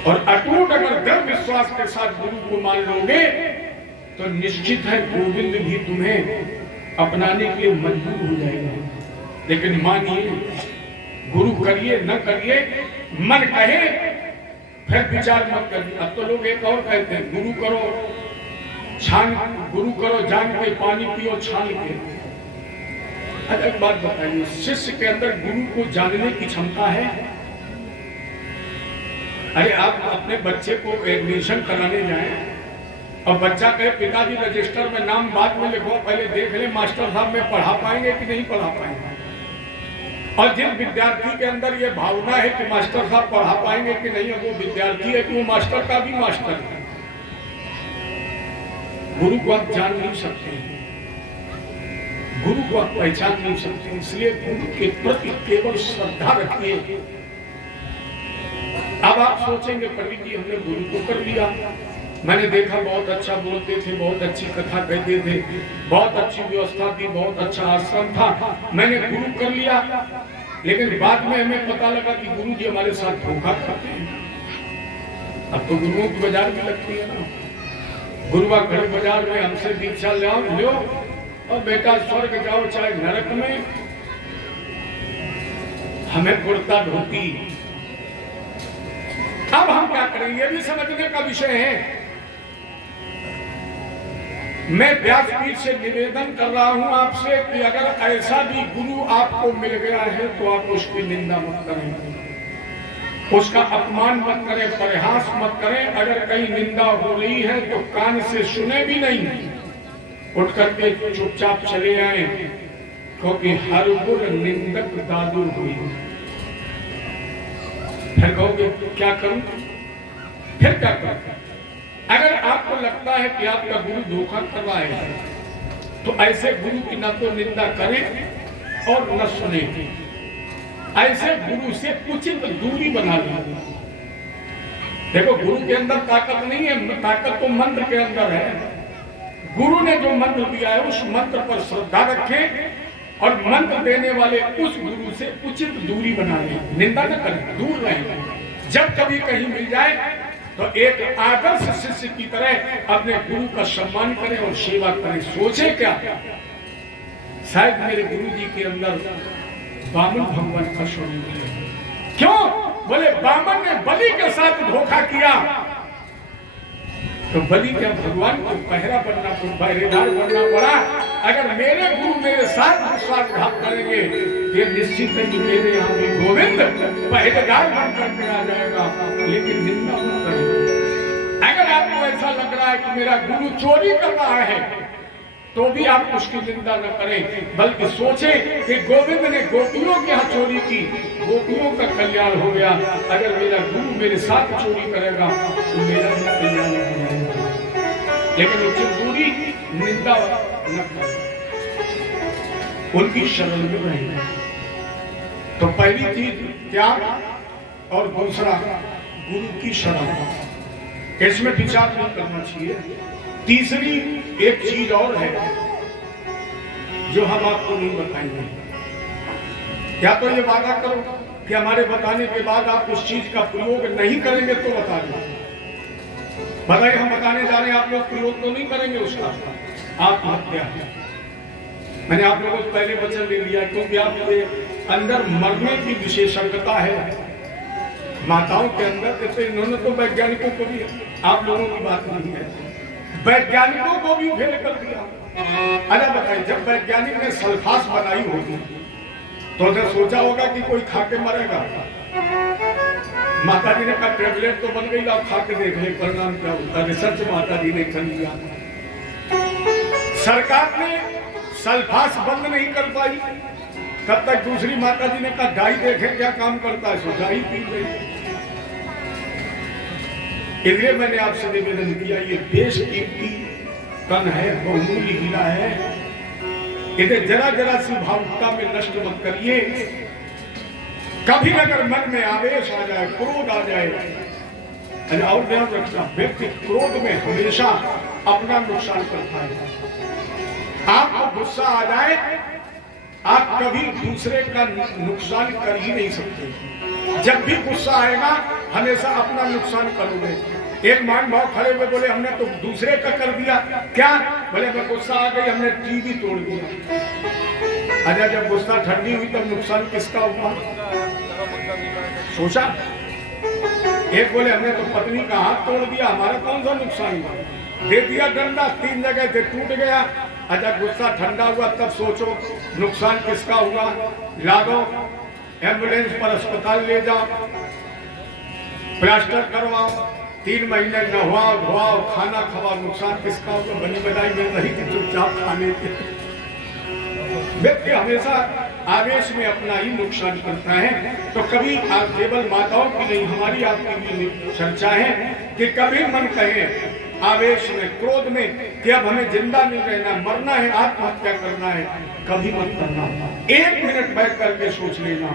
और अटूट अगर दृढ़ विश्वास के साथ गुरु को मान लोगे तो निश्चित है गोविंद भी तुम्हें अपनाने के लिए मजबूर हो जाएगा। लेकिन मानिए, गुरु करिए न करिए, मन कहे फिर विचार मत करिए। अब तो लोग एक और कहते हैं, गुरु करो गुरु करो जान के, पानी पियो छान के। एक बात बताइए, शिष्य के अंदर गुरु को जानने की क्षमता है? अरे आप अपने बच्चे को एडमिशन कराने जाएं और बच्चा कहे पिताजी रजिस्टर में नाम बाद में लिखो, पहले देख ले मास्टर साहब में पढ़ा पाएंगे कि नहीं पढ़ा पाएंगे। और जिस विद्यार्थी के अंदर ये भावना है कि मास्टर साहब पढ़ा पाएंगे कि नहीं, वो विद्यार्थी है कि वो मास्टर का भी मास्टर है। गुरु को आप जान नहीं सकते, गुरु को आप पहचान नहीं सकते। इसलिए गुरु के प्रति केवल श्रद्धा रखिए। अब आप सोचेंगे पंडित जी हमने गुरु को कर लिया, मैंने देखा बहुत अच्छा बोलते थे, बहुत अच्छी कथा कहते थे, बहुत अच्छी व्यवस्था थी, बहुत अच्छा आश्रम था, मैंने गुरु कर लिया। लेकिन बाद में हमें पता लगा कि गुरु जी हमारे साथ धोखा करते हैं। अब तो गुरुओं की बाजार भी लगती है ना, गुरुआ खड़े बाजार में हमसे दीक्षा लो और बेटा स्वर्ग जाओ चाहे नरक में, हमें कुर्ता धोती। अब हम क्या करेंगे, ये भी समझने का विषय है। मैं व्यासपीठ से निवेदन कर रहा हूं आपसे कि अगर ऐसा भी गुरु आपको मिल गया है तो आप उसकी निंदा मत करें, उसका अपमान मत करें, परिहास मत करें। अगर कहीं निंदा हो रही है तो कान से सुने भी नहीं, उठ करके चुपचाप चले आए, क्योंकि हर गुर निंदक दादू हुई। फिर कहोगे क्या करूं, फिर क्या करूं? अगर आपको लगता है कि आपका गुरु धोखा कर रहा है तो ऐसे गुरु की न तो निंदा करें और न सुने। ऐसे गुरु से उचित दूरी बना लें। देखो गुरु के अंदर ताकत नहीं है, ताकत तो मंत्र के अंदर है। गुरु ने जो मंत्र दिया है उस मंत्र पर श्रद्धा रखें और मंत्र देने वाले उस गुरु से उचित दूरी बना लें, निंदा न करें, दूर रहें। जब कभी कहीं मिल जाए तो एक आदर्श शिष्य की तरह अपने गुरु का सम्मान करें और सेवा करें। सोचे क्या, शायद मेरे गुरु जी के अंदर वामन भगवान का स्वरूप है। क्यों? बोले वामन ने बलि के साथ धोखा किया तो बलि क्या भगवान को पहरा बनना, पहरेदार बनना पड़ा। अगर मेरे गुरु मेरे साथ विश्वासघात करेंगे ये निश्चित है कि मेरे यहाँ भी गोविंद पहरेदार बनकर के आ जाएगा। लेकिन निंदा मत करें। अगर आपको ऐसा लग रहा है कि मेरा गुरु चोरी कर रहा है तो भी आप उसकी निंदा न करें, बल्कि सोचें कि गोविंद ने गोपियों के यहाँ चोरी की, गोपियों का कल्याण हो गया। अगर मेरा गुरु मेरे साथ चोरी करेगा तो मेरा भी कल्याण हो जाएगा। लेकिन उचित दूरी, निंदा न करें, उनकी शरण में रहें। तो पहली चीज त्याग और दूसरा गुरु की शरण, इसमें विचार नहीं करना चाहिए। तीसरी एक चीज और है जो हम आपको नहीं बताएंगे। या तो ये वादा करो कि हमारे बताने के बाद आप उस चीज का प्रयोग नहीं करेंगे तो बता दें। बताइए, हम बताने जा रहे हैं, आप लोग प्रयोग तो नहीं करेंगे उसका। आत्महत्या। मैंने आप लोगों को पहले वचन ले लिया क्योंकि आपके अंदर मरने की विशेषज्ञता है, माताओं के अंदर। जैसे इन्होंने तो वैज्ञानिकों को भी, आप लोगों की बात नहीं है, वैज्ञानिकों को भी फेल कर दिया। अरे बताइए, जब वैज्ञानिक ने सल्फास बनाई होगी तो उसने सोचा होगा कि कोई खा के मरेगा। माता जी ने कहा टेबलेट तो बन गई, आप खा के देख ले परिणाम क्या होता। रिसर्च माता जी ने कर लिया। सरकार ने सल्फास बंद नहीं कर पाई, तब तक दूसरी माता जी ने कहा डाई देखें क्या काम करता है, सो डाई पी गई। इसलिए मैंने आपसे निवेदन किया, ये देश कीमती कण है, बहुमूल्य हीरा है, इसे जरा जरा सी भावुकता में नष्ट मत करिए। कभी अगर मन में आवेश आ जाए, क्रोध आ जाए, और ध्यान रखना, व्यक्ति क्रोध में हमेशा अपना नुकसान करता है। आपको गुस्सा आ जाए, आप कभी दूसरे का नुकसान कर ही नहीं सकते। जब भी गुस्सा आएगा हमेशा अपना नुकसान करोगे। एक मान भाव खड़े हुए बोले हमने तो दूसरे का कर दिया, क्या बोले मैं गुस्सा आ गई, हमने टीवी तोड़ दिया। अच्छा, जब गुस्सा ठंडी हुई तब नुकसान किसका हुआ सोचा? एक बोले हमने तो पत्नी का हाथ तोड़ दिया, हमारा कौन सा नुकसान हुआ, दे दिया डंडा, 3 जगह से टूट गया। अच्छा, गुस्सा ठंडा हुआ तब सोचो नुकसान किसका हुआ। लागो एम्बुलेंस पर अस्पताल ले जाओ, प्लास्टर करवाओ, 3 महीने नहवाओ धोआओ, खाना खवाओ, नुकसान किसका होगा? बनी बनाई मिल रही थी, चुपचाप खाने के। व्यक्ति हमेशा आवेश में अपना ही नुकसान करता है। तो कभी आप केवल माताओं की नहीं, हमारी आपकी भी चर्चा है कि कभी मन कहे आवेश में, क्रोध में कि अब हमें जिंदा नहीं रहना, मरना है, आत्महत्या करना है, कभी मत करना। 1 मिनट बैठ करके सोच लेना,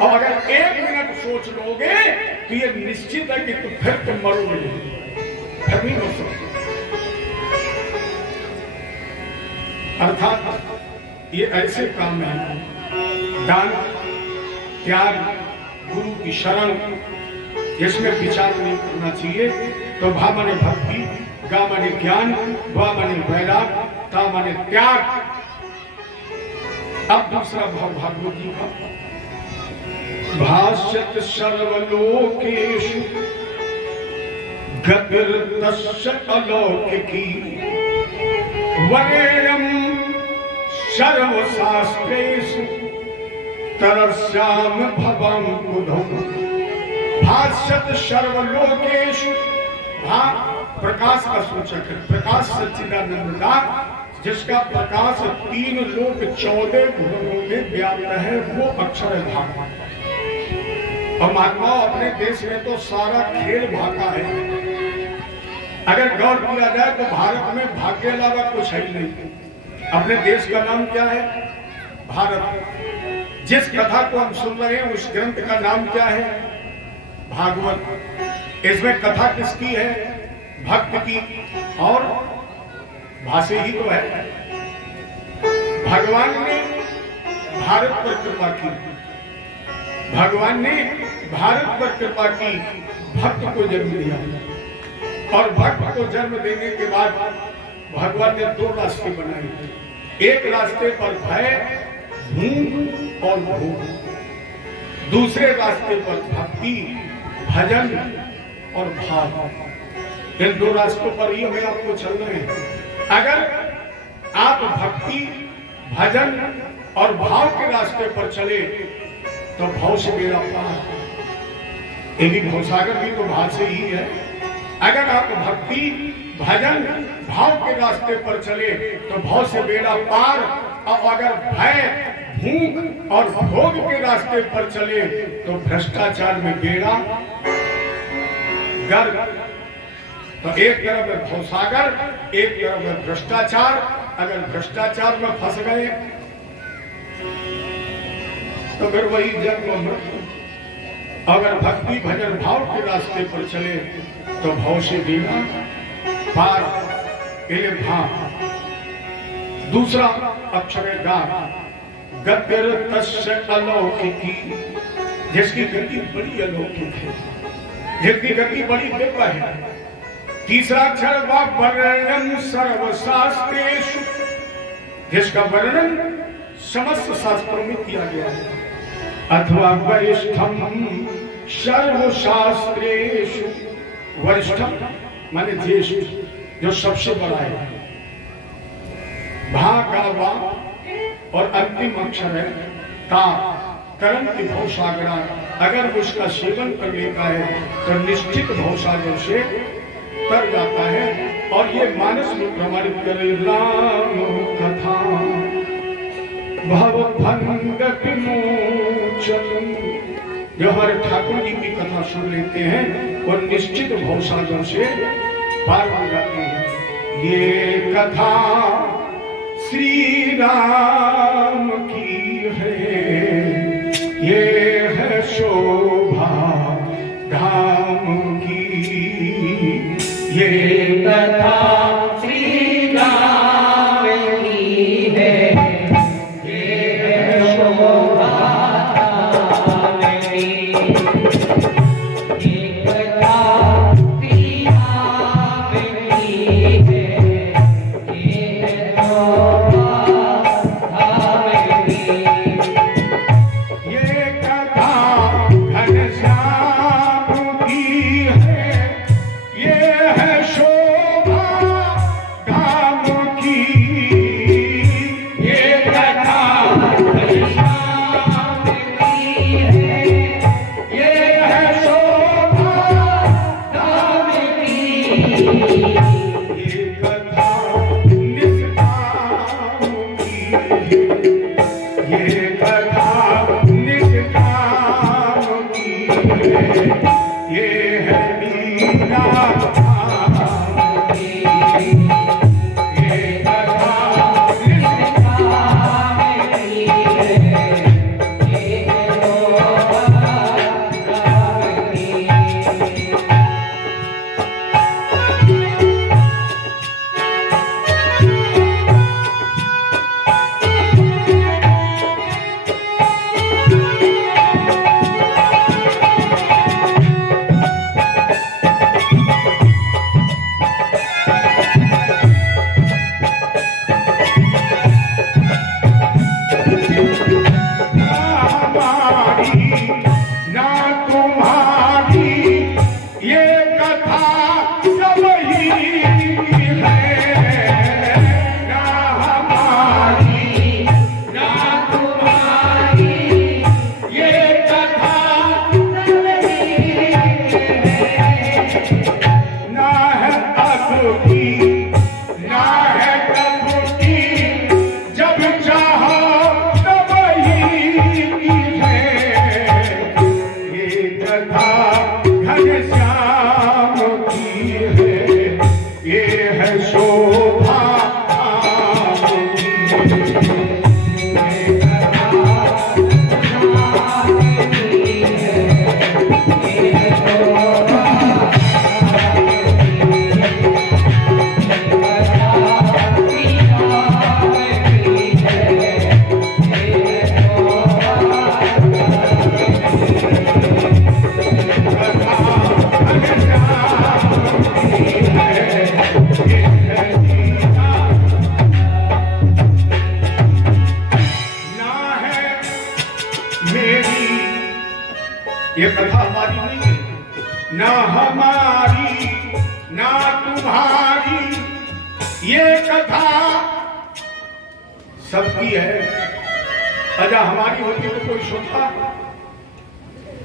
और अगर 1 मिनट सोच लोगे तो ये निश्चित है कि फिर तुम मरोगे, फिर नहीं मर सकते। अर्थात ये ऐसे काम है, दान, त्याग, गुरु की शरण, इसमें विचार नहीं करना चाहिए। तो भा माने भक्ति, गा माने ज्ञान, वा माने वैराग, ता माने त्याग। अब दूसरा भाव भागवत जी का, भाष्यत सर्वलोकेषु गतिर्तस्य अलौकिकी वरेण्यं सर्वशास्त्रेषु तरस्याम भवं बुधौ। भाष्यत सर्वलोकेषु, भा प्रकाश का सूचक है, प्रकाश सच्चिदानंद का, जिसका प्रकाश 3 लोक 14 भुवनों में व्याप्त है, वो अक्षर है भाग। और महात्माओं, अपने देश में तो सारा खेल भागा है। अगर गौर किया जाए तो भारत में भाग के अलावा कुछ है ही नहीं। अपने देश का नाम क्या है? भारत। जिस कथा को हम सुन रहे हैं उस ग्रंथ का नाम क्या है? भागवत। इसमें कथा किसकी है? भक्त की, और भाषे ही तो है। भगवान ने भारत पर कृपा की, भगवान ने भारत पर कृपा की, भक्त को जन्म दिया, और भक्त को जन्म देने के बाद भगवान ने 2 रास्ते बनाए। एक रास्ते पर भय, भूख और भोग, दूसरे रास्ते पर भक्ति, भजन और भाव। इन 2 रास्तों पर ही हमें आपको चलना है। अगर आप भक्ति, भजन और भाव के रास्ते पर चले तो भाव से बेड़ा पार। ये भी भवसागर भी तो भाव से ही है। अगर आप भक्ति, भजन, भाव के रास्ते पर चले तो भाव से बेड़ा पार, और अगर भय, भूख और भोग के रास्ते पर चले तो भ्रष्टाचार में बेड़ा गर्क। तो एक तरफ है भवसागर, एक तरफ है भ्रष्टाचार। अगर भ्रष्टाचार में फंस गए तो फिर वही जन्म मृत्यु। अगर भक्ति, भजन, भाव के रास्ते पर चले तो भाव से बेड़ा पार। भाव दूसरा अक्षर है गा, गतिर तस्य अलौकिकी। जिसकी गति बड़ी अलौकिक है, जिसकी गति बड़ी दिव्य है। तीसरा अक्षर वा वर्णन सर्वशास्त्रेषु, जिसका वर्णन समस्त शास्त्रों में किया गया है। अथवा वरिष्ठम सर्वशास्त्रेषु, वरिष्ठम माने ज्येष्ठ, जो सबसे बड़ा है। भा का वा और अंतिम अक्षर है ता, तरंग भवसागरा, अगर उसका सेवन कर लेता है तो निश्चित भवसागर से तर जाता है। और ये मानस में प्रमाणित करे राम कथा भवभंग विमोचन, जो हमारे ठाकुर जी की कथा सुन लेते हैं और निश्चित भवसागर से पार हो जाते हैं। ये कथा श्री राम की है, ये है शोभा धाम की, ये कथा श्री राम की है, ये है शोभा धाम की, ये कथा श्री राम की है, ये है शोभा धाम की, ये कथा घनश्याम की है, ये है शोभा धाम की, ये कथा घनश्याम की है, ये है शोभा धाम की, ये कथा निष्काम की है, ये कथा निष्काम की है, ये है मीरा धाम की, ये कथा निष्काम की है, ये है शोभा धाम की। ना हमारी ना तुम्हारी, ये कथा सब ही की है। ना हमारी ना तुम्हारी, ये कथा सब ही है। ना है अब की ना है कब की, जब चाहो तब ही की है। ये कथा घनश्याम की है, ये है शोभा धाम की, ये कथा घनश्याम की है, ये है शोभा ना है मेरी, ये कथा हमारी नहीं है। ना हमारी ना तुम्हारी, ये कथा सबकी है। अच्छा हमारी होती तो कोई सुनता,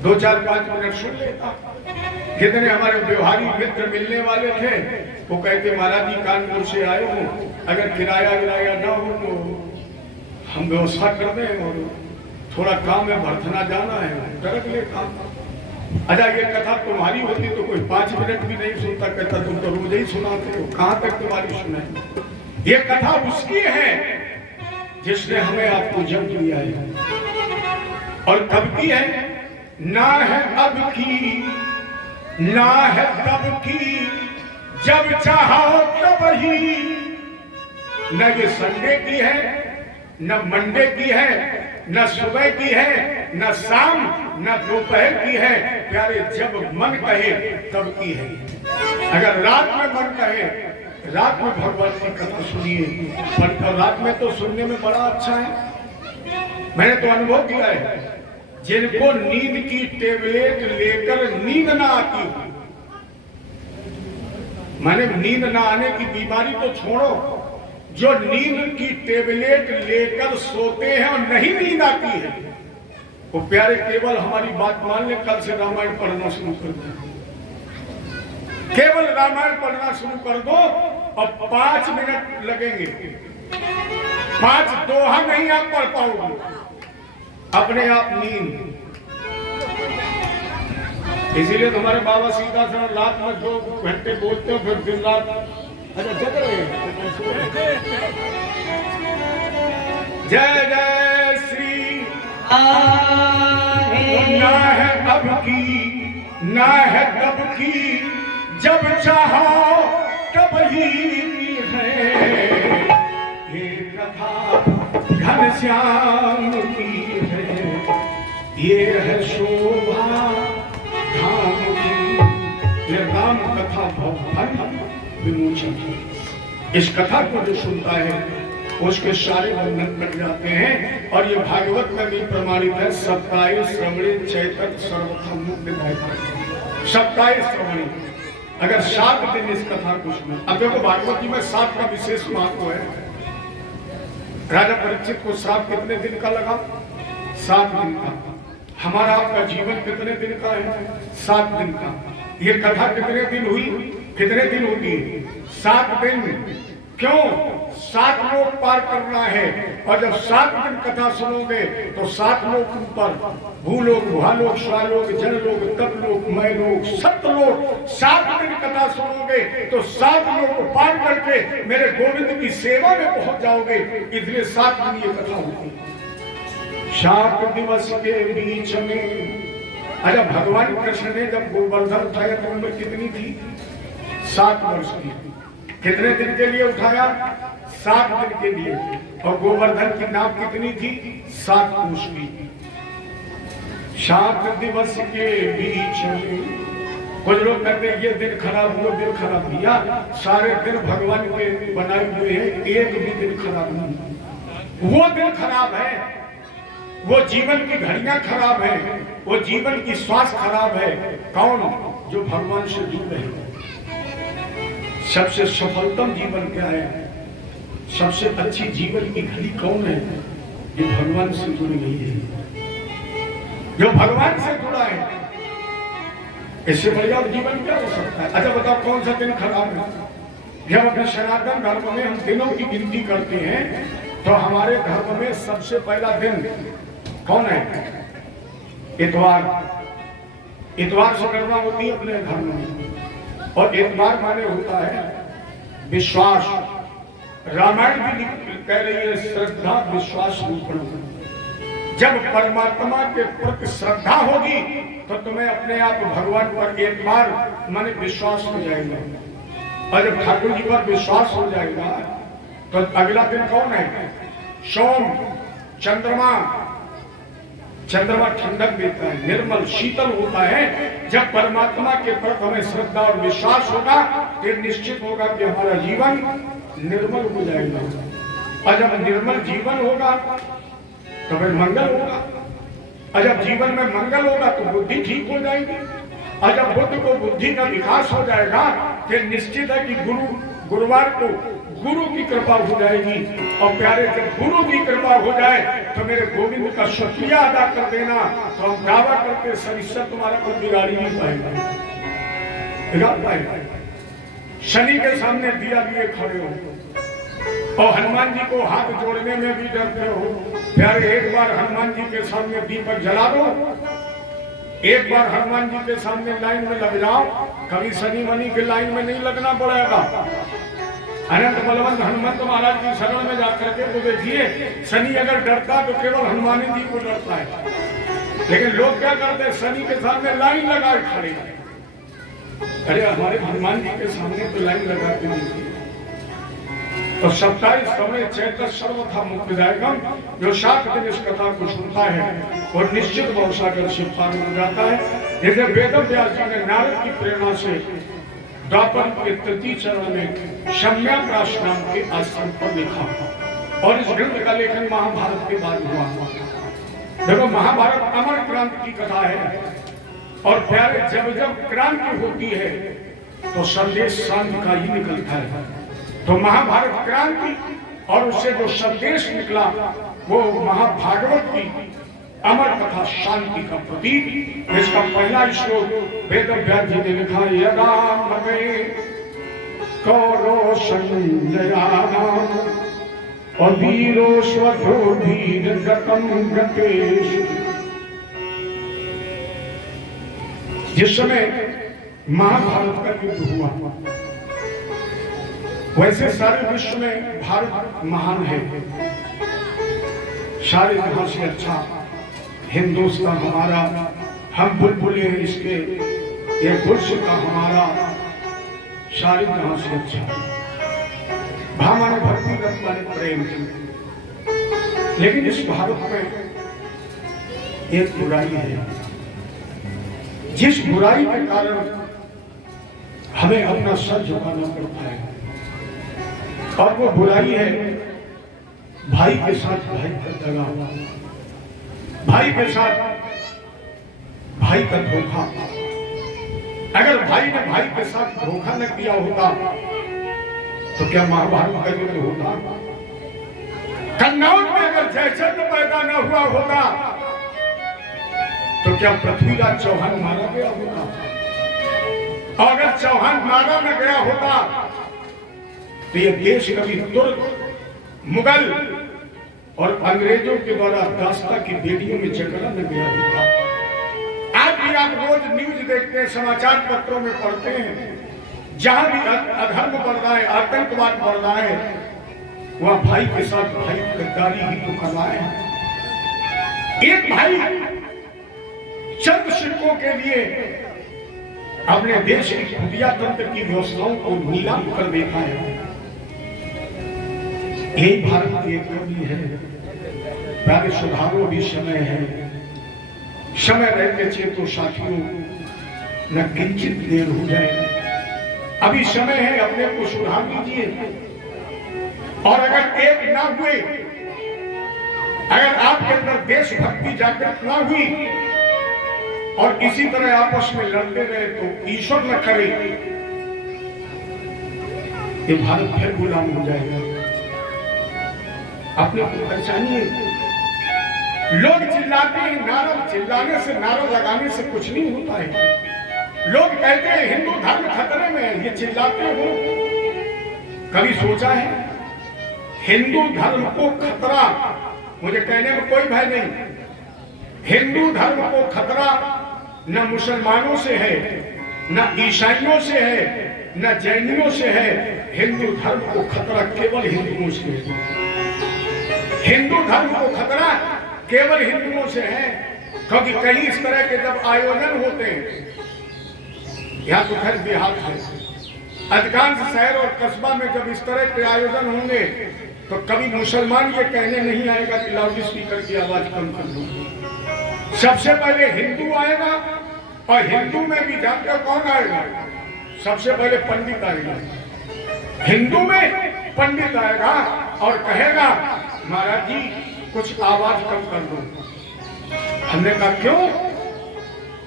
2-4-5 मिनट सुन लेता। जितने हमारे व्यवहारिक मित्र मिलने वाले थे वो कहते महाराज जी कानपुर से आए हो, अगर किराया विराया ना हो तो हम व्यवस्था कर दें, और थोड़ा काम में भरथना जाना है, कर ले काम। अच्छा ये कथा तुम्हारी होती तो कोई 5 मिनट भी नहीं सुनता, कहता तुम तो रोज ही सुनाते हो, कहाँ तक तुम्हारी सुने। ये कथा उसकी है जिसने हमें आपको जन्म दिया है। और कब की है? ना है अब की ना है तब की, जब चाहो तब ही। न ये संडे की है न मंडे की है, न सुबह की है, न शाम, न दोपहर की है। प्यारे जब मन कहे तब की है। अगर रात में मन कहे, रात में भगवान की कथा सुनिए, पर रात में तो सुनने में बड़ा अच्छा है। मैंने तो अनुभव किया है, जिनको नींद की टेबलेट लेकर नींद ना आती, माने नींद ना आने की बीमारी तो छोड़ो, जो नींद की टेबलेट लेकर सोते हैं और नहीं नींद आती है, वो प्यारे केवल हमारी बात मान ले, कल से रामायण पढ़ना शुरू कर दो। केवल रामायण पढ़ना शुरू कर दो और 5 मिनट लगेंगे, 5 दोहा नहीं आप पढ़ पाओगे, अपने आप नींद। इसीलिए तुम्हारे बाबा सीधा सा रात में 2 घंटे बोलते हो, फिर दिन रात अच्छा जग रहे हैं। जय जय श्री ना है अब की ना है तब की, जब चाहो तब ही है। ये कथा घनश्याम की है, ये है शोभा धाम की। ये राम कथा भवन विमोचन है। इस कथा को जो सुनता है उसके सारे बंधन कट जाते हैं। और ये भागवत में भी प्रमाणित है, सप्ताह श्रवणे चैतक सर्वथा मुक्ति। सप्ताह श्रवणे, अगर 7 दिन इस कथा को सुनो। अब देखो भागवत जी में 7 का विशेष महत्व है। राजा परीक्षित को श्राप कितने दिन का लगा? 7 दिन का। हमारा आपका जीवन कितने दिन का है? 7 दिन का। ये कथा कितने दिन हुई? कितने दिन होगी? 7 दिन। क्यों? 7 लोक पार करना है। और जब 7 दिन कथा सुनोगे तो 7 लोक ऊपर, भूलोक, भालोक, स्वालोक, जनलोक, तपलोक, मैलोक, सत्यलोक, 7 दिन कथा सुनोगे तो 7 लोक पार करके मेरे गोविंद की सेवा में पहुंच जाओगे। इसलिए 7 दिन ये कथा होगी। 7 दिवस के बीच में, अच्छा भगवान कृष्ण ने जब गोवर्धन उठाया तो उम्र कितनी थी? 7 वर्ष की। कितने दिन के लिए उठाया? 7 दिन के लिए। और गोवर्धन की नाव कितनी थी? 7 कोस की। 7 दिवस के बीच में कुछ लोग कहते हैं ये दिन खराब हुआ, दिन खराब किया। सारे दिन भगवान के बनाए हुए हैं, एक भी दिन खराब नहीं। वो दिन खराब है, वो जीवन की घड़ियां खराब है, वो जीवन की स्वास्थ्य खराब है। कौन? जो भगवान से जुड़ रहे हैं। सबसे सफलतम जीवन क्या है? सबसे अच्छी जीवन की घड़ी कौन है? जो भगवान से जुड़ी हुई है, जो भगवान से जुड़ा है। इससे बढ़िया जीवन क्या हो सकता है? अच्छा बताओ कौन सा दिन खराब है? जब अपने सनातन धर्म में हम दिनों की गिनती करते हैं तो हमारे धर्म में सबसे पहला दिन कौन है? इतवार। इतवार से गणना होती है अपने धर्म में। और इतवार माने होता है विश्वास। रामायण भी कह रही है श्रद्धा विश्वास रूपण। जब परमात्मा के प्रति श्रद्धा होगी तो तुम्हें अपने आप भगवान पर एक बार माने विश्वास हो जाएगा। और जब ठाकुर जी पर विश्वास हो जाएगा तो अगला दिन कौन है? सोम। चंद्रमा। चंद्रमा ठंडक देता है, निर्मल शीतल होता है। जब परमात्मा के प्रति हमें श्रद्धा और विश्वास होगा तो निश्चित होगा कि हमारा जीवन निर्मल हो जाएगा। और जब निर्मल जीवन होगा तो फिर मंगल होगा। और जब जीवन में मंगल होगा तो बुद्धि ठीक हो जाएगी। और जब बुद्ध को बुद्धि का विकास हो जाएगा तो निश्चित है कि गुरुवार को गुरु की कृपा हो जाएगी। और प्यारे जब गुरु की कृपा हो जाए तो मेरे गोविंद का शुक्रिया अदा कर देना। तो हम दावा करते सरिश्ता तुम्हारा कोई बिगाड़ी नहीं पाएगा, बिगाड़ पाएगा। शनि के सामने दिया लिए खड़े हो और हनुमान जी को हाथ जोड़ने में भी डरते हो। प्यारे एक बार हनुमान जी के सामने दीपक जला दो, एक बार हनुमान जी के सामने लाइन में लग जाओ। कभी शनि मनी के लाइन में नहीं लगना पड़ेगा। अनंत बलवंत हनुमंत महाराज की शरण में जाकर के तो देखिए, शनि अगर डरता तो केवल हनुमान जी को डरता है। लेकिन लोग क्या करते हैं? शनि के सामने लाइन लगा खड़े। अरे हमारे हनुमान जी के सामने तो लाइन लगा के नहीं। तो 27 समय चैत्र सर्वथा मुक्तिदायकम, जो 7 दिन इस कथा को सुनता है और निश्चित भवसागर से पार हो जाता है। जैसे वेद व्यास जी ने नारद की प्रेरणा से द्वापर के तृतीय चरण में शम्याप्राश नाम के आश्रम पर लिखा और इस ग्रंथ का लेखन महाभारत के बाद हुआ। देखो, महाभारत अमर क्रांति की कथा है और प्यारे, जब जब क्रांति होती है तो संदेश शांति का ही निकलता है। तो महाभारत क्रांति और उससे जो संदेश निकला वो महाभागवत की अमर कथा शांति का प्रतीक। इसका पहला श्लोक वेद व्यास जी ने लिखा, यदा ममे कौरो संजयानाम अवीरो स्वधो वीर गतम गतेश। जिस समय महाभारत का युद्ध हुआ, वैसे सारे विश्व में भारत महान है, सारे जहां से अच्छा हिंदुस्तान हमारा, हम बुलबुले हैं इसके, ये गुलशन का हमारा, सारे जहां से अच्छा भामाने भक्ति रत्न माने प्रेम। लेकिन इस भारत में एक बुराई है, जिस बुराई के कारण हमें अपना सर झुकाना पड़ता है, और वो बुराई है भाई के साथ भाई का दगा, भाई के साथ भाई का धोखा। अगर भाई ने भाई के साथ धोखा न किया होता तो क्या महाभारत का युद्ध होता? कन्नौज में अगर जयचंद्र पैदा न हुआ होता तो क्या पृथ्वीराज चौहान मारा गया होता? और अगर चौहान मारा न गया होता तो ये देश कभी तुर्क, मुगल और अंग्रेजों के द्वारा दास्ता की बेड़ियों में जकड़ा न गया होता। आज भी आप रोज न्यूज देखते हैं, समाचार पत्रों में पढ़ते हैं, जहां भी अधर्म बढ़ रहा है, आतंकवाद बढ़ रहा है, वह भाई के साथ भाई गद्दारी ही तो कर रहा है। एक भाई चंद सिक्कों के लिए अपने देश की खुफिया तंत्र की व्यवस्थाओं को नीलाम कर देखा है। यही भारत की एक कमी है। प्यारे, सुधारो भी समय है, समय रहते चेतो साथियों, न किंचित देर हो जाए। अभी समय है, अपने को सुधार लीजिए। और अगर एक ना हुए, अगर आपके अंदर देशभक्ति जागृत ना हुई और इसी तरह आपस में लड़ते रहे तो ईश्वर न करे, ये भारत फिर गुलाम हो जाएगा। अपने को पहचानिए। लोग चिल्लाते हैं, नारा चिल्लाने से, नारा लगाने से कुछ नहीं होता है। लोग कहते हैं हिंदू धर्म खतरे में है, ये चिल्लाते हो। कभी सोचा है हिंदू धर्म को खतरा, मुझे कहने में कोई भय नहीं, हिंदू धर्म को खतरा न मुसलमानों से है, न ईसाइयों से है, न जैनियों से है। हिंदू धर्म को खतरा केवल हिंदुओं से है। हिंदू धर्म को खतरा केवल हिंदुओं से है, क्योंकि कहीं इस तरह के जब आयोजन होते हैं, यहाँ तो खैर बिहार है, अधिकांश शहर और कस्बा में जब इस तरह के आयोजन होंगे तो कभी मुसलमान ये कहने नहीं आएगा कि लाउड स्पीकर की आवाज कम कर दो। सबसे पहले हिंदू आएगा, और हिंदू में भी जानकर कौन आएगा? सबसे पहले पंडित आएगा। हिंदू में पंडित आएगा और कहेगा महाराज जी कुछ आवाज कम कर दो। हमने कहा क्यों?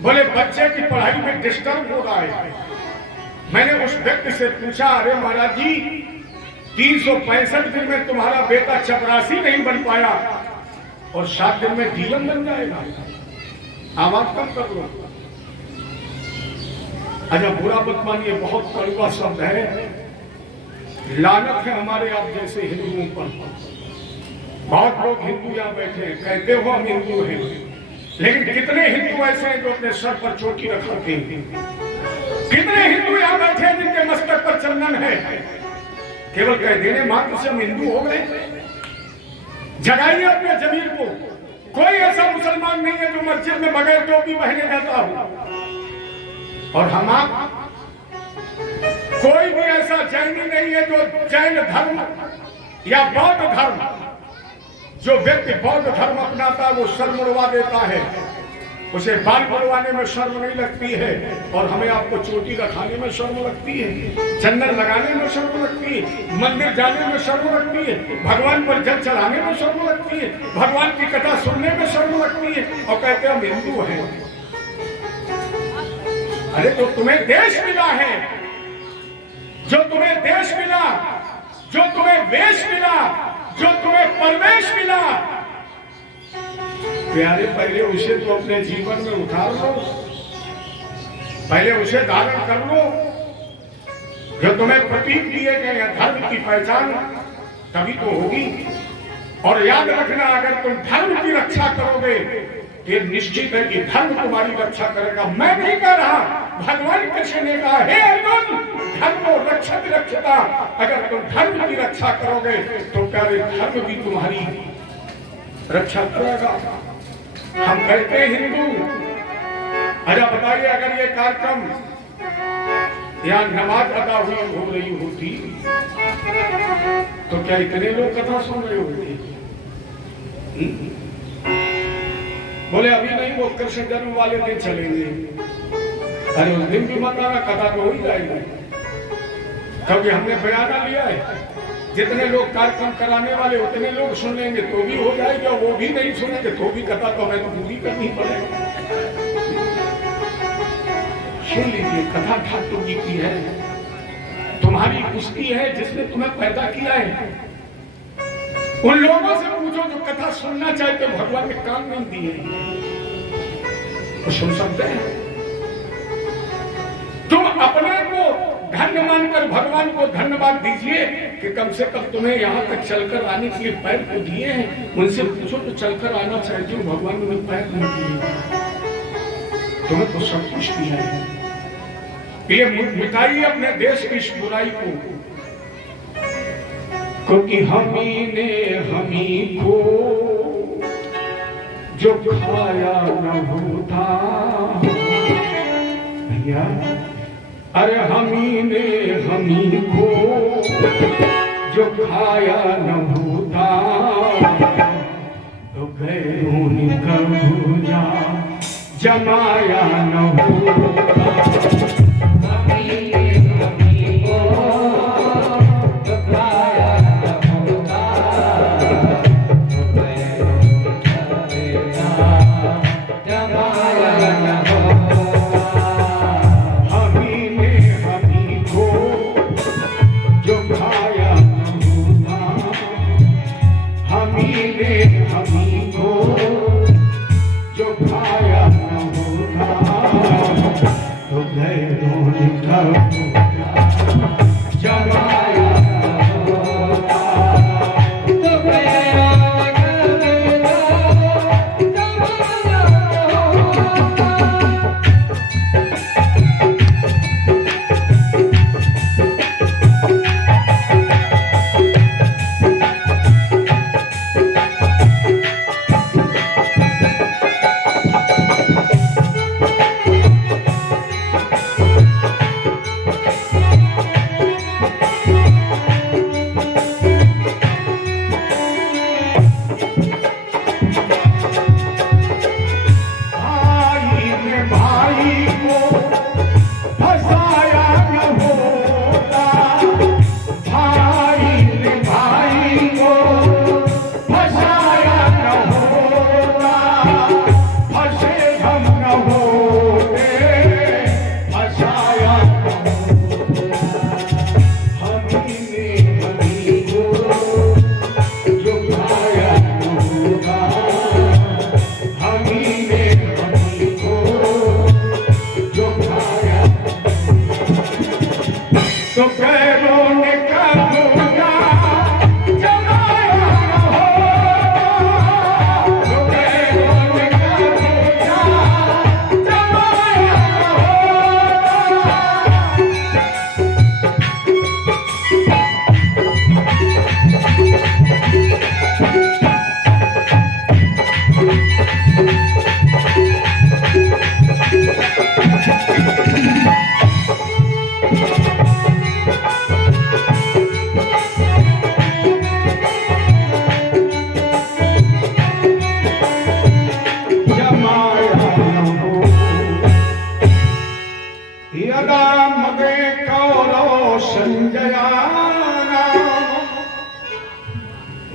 बोले बच्चे की पढ़ाई में डिस्टर्ब हो रहा है। मैंने उस व्यक्ति से पूछा, अरे महाराज जी 365 दिन में तुम्हारा बेटा चपरासी नहीं बन पाया और 7 दिन में डीएम बन जाएगा, आवाज कम कर दो। अच्छा, बुरा मत मानिए, बहुत कड़वा शब्द है, लानत है हमारे आप जैसे हिंदुओं पर। बहुत लोग हिंदू यहाँ बैठे हैं, कहते हो हम हिंदू हैं, लेकिन कितने हिंदू ऐसे हैं जो अपने सर पर चोटी रखते हैं? कितने हिंदू यहाँ बैठे हैं जिनके मस्तक पर चंदन है? केवल कह देने मात्र से हम हिंदू हो गए। जगाइए अपने जमीर को। कोई ऐसा मुसलमान नहीं है जो मस्जिद में बगैर टोपी पहने जाता हो, और हम आप कोई भी ऐसा जैनी नहीं है जो जैन धर्म या बौद्ध धर्म, जो व्यक्ति बौद्ध धर्म अपनाता है वो सर मुड़वा देता है, उसे बाल मुड़वाने में शर्म नहीं लगती है, और हमें आपको चोटी रखाने में शर्म लगती है, चंदन लगाने में शर्म लगती है, मंदिर जाने में शर्म लगती है, भगवान पर जल चढ़ाने में शर्म लगती है, भगवान की कथा सुनने में शर्म लगती है, और कहते हैं हम हिंदू हैं। अरे जो तुम्हें देश मिला है, जो तुम्हें देश मिला, जो तुम्हें वेश मिला, जो तुम्हें परवेश मिला, प्यारे पहले उसे तो अपने जीवन में उतार लो, पहले उसे धारण कर लो। जो तुम्हें प्रतीक दिए गए हैं धर्म की पहचान, तभी तो होगी। और याद रखना, अगर तुम धर्म की रक्षा करोगे तो निश्चित है कि धर्म तुम्हारी रक्षा करेगा। मैं नहीं कह रहा, भगवान कृष्ण ने कहा, हे अर्जुन, धर्मो रक्षति रक्षता। अगर तुम धर्म की रक्षा करोगे तो प्यारे धर्म भी तुम्हारी रक्षा करेगा। हम कहते हैं हिंदू। अच्छा बताइए, अगर ये कार्यक्रम यहाँ नमाज अदा हो रही होती तो क्या इतने लोग कथा सुन रहे होते? बोले अभी नहीं, वो कृष्ण जन्म वाले दिन चलेंगे। अरे उस दिन भी बताना, कथा तो हो ही जाएगी, क्योंकि हमने बयाना लिया है, जितने लोग कार्यक्रम कराने वाले उतने लोग सुन लेंगे तो भी हो जाएगा, वो भी नहीं सुनेंगे तो भी कथा तो हमें तो पूरी करनी पड़ेगी। सुन लीजिए, कथा ठाकुर जी की है, तुम्हारी उसकी है जिसने तुम्हें पैदा किया है। उन लोगों से पूछो जो कथा सुनना चाहते, भगवान ने कान नहीं दिए, वो सुन सकते हैं। तुम अपने को धन्य मानकर भगवान को धन्यवाद दीजिए कि कम से कम तुम्हें यहाँ तक चलकर आने के लिए पैर को दिए हैं। उनसे पूछो तो चलकर आना चाहते हो, भगवान ने पैर नहीं दिए, तुम्हें तो सब कुछ दिया है। ये मिटाइए अपने देश की इस बुराई को, क्योंकि हमी ने हमी को जो खाया न होता भैया, अरे हमी ने हमी को जो खाया न होता तो गैरों ने कबूजा जमाया न होता। जो खाया न होता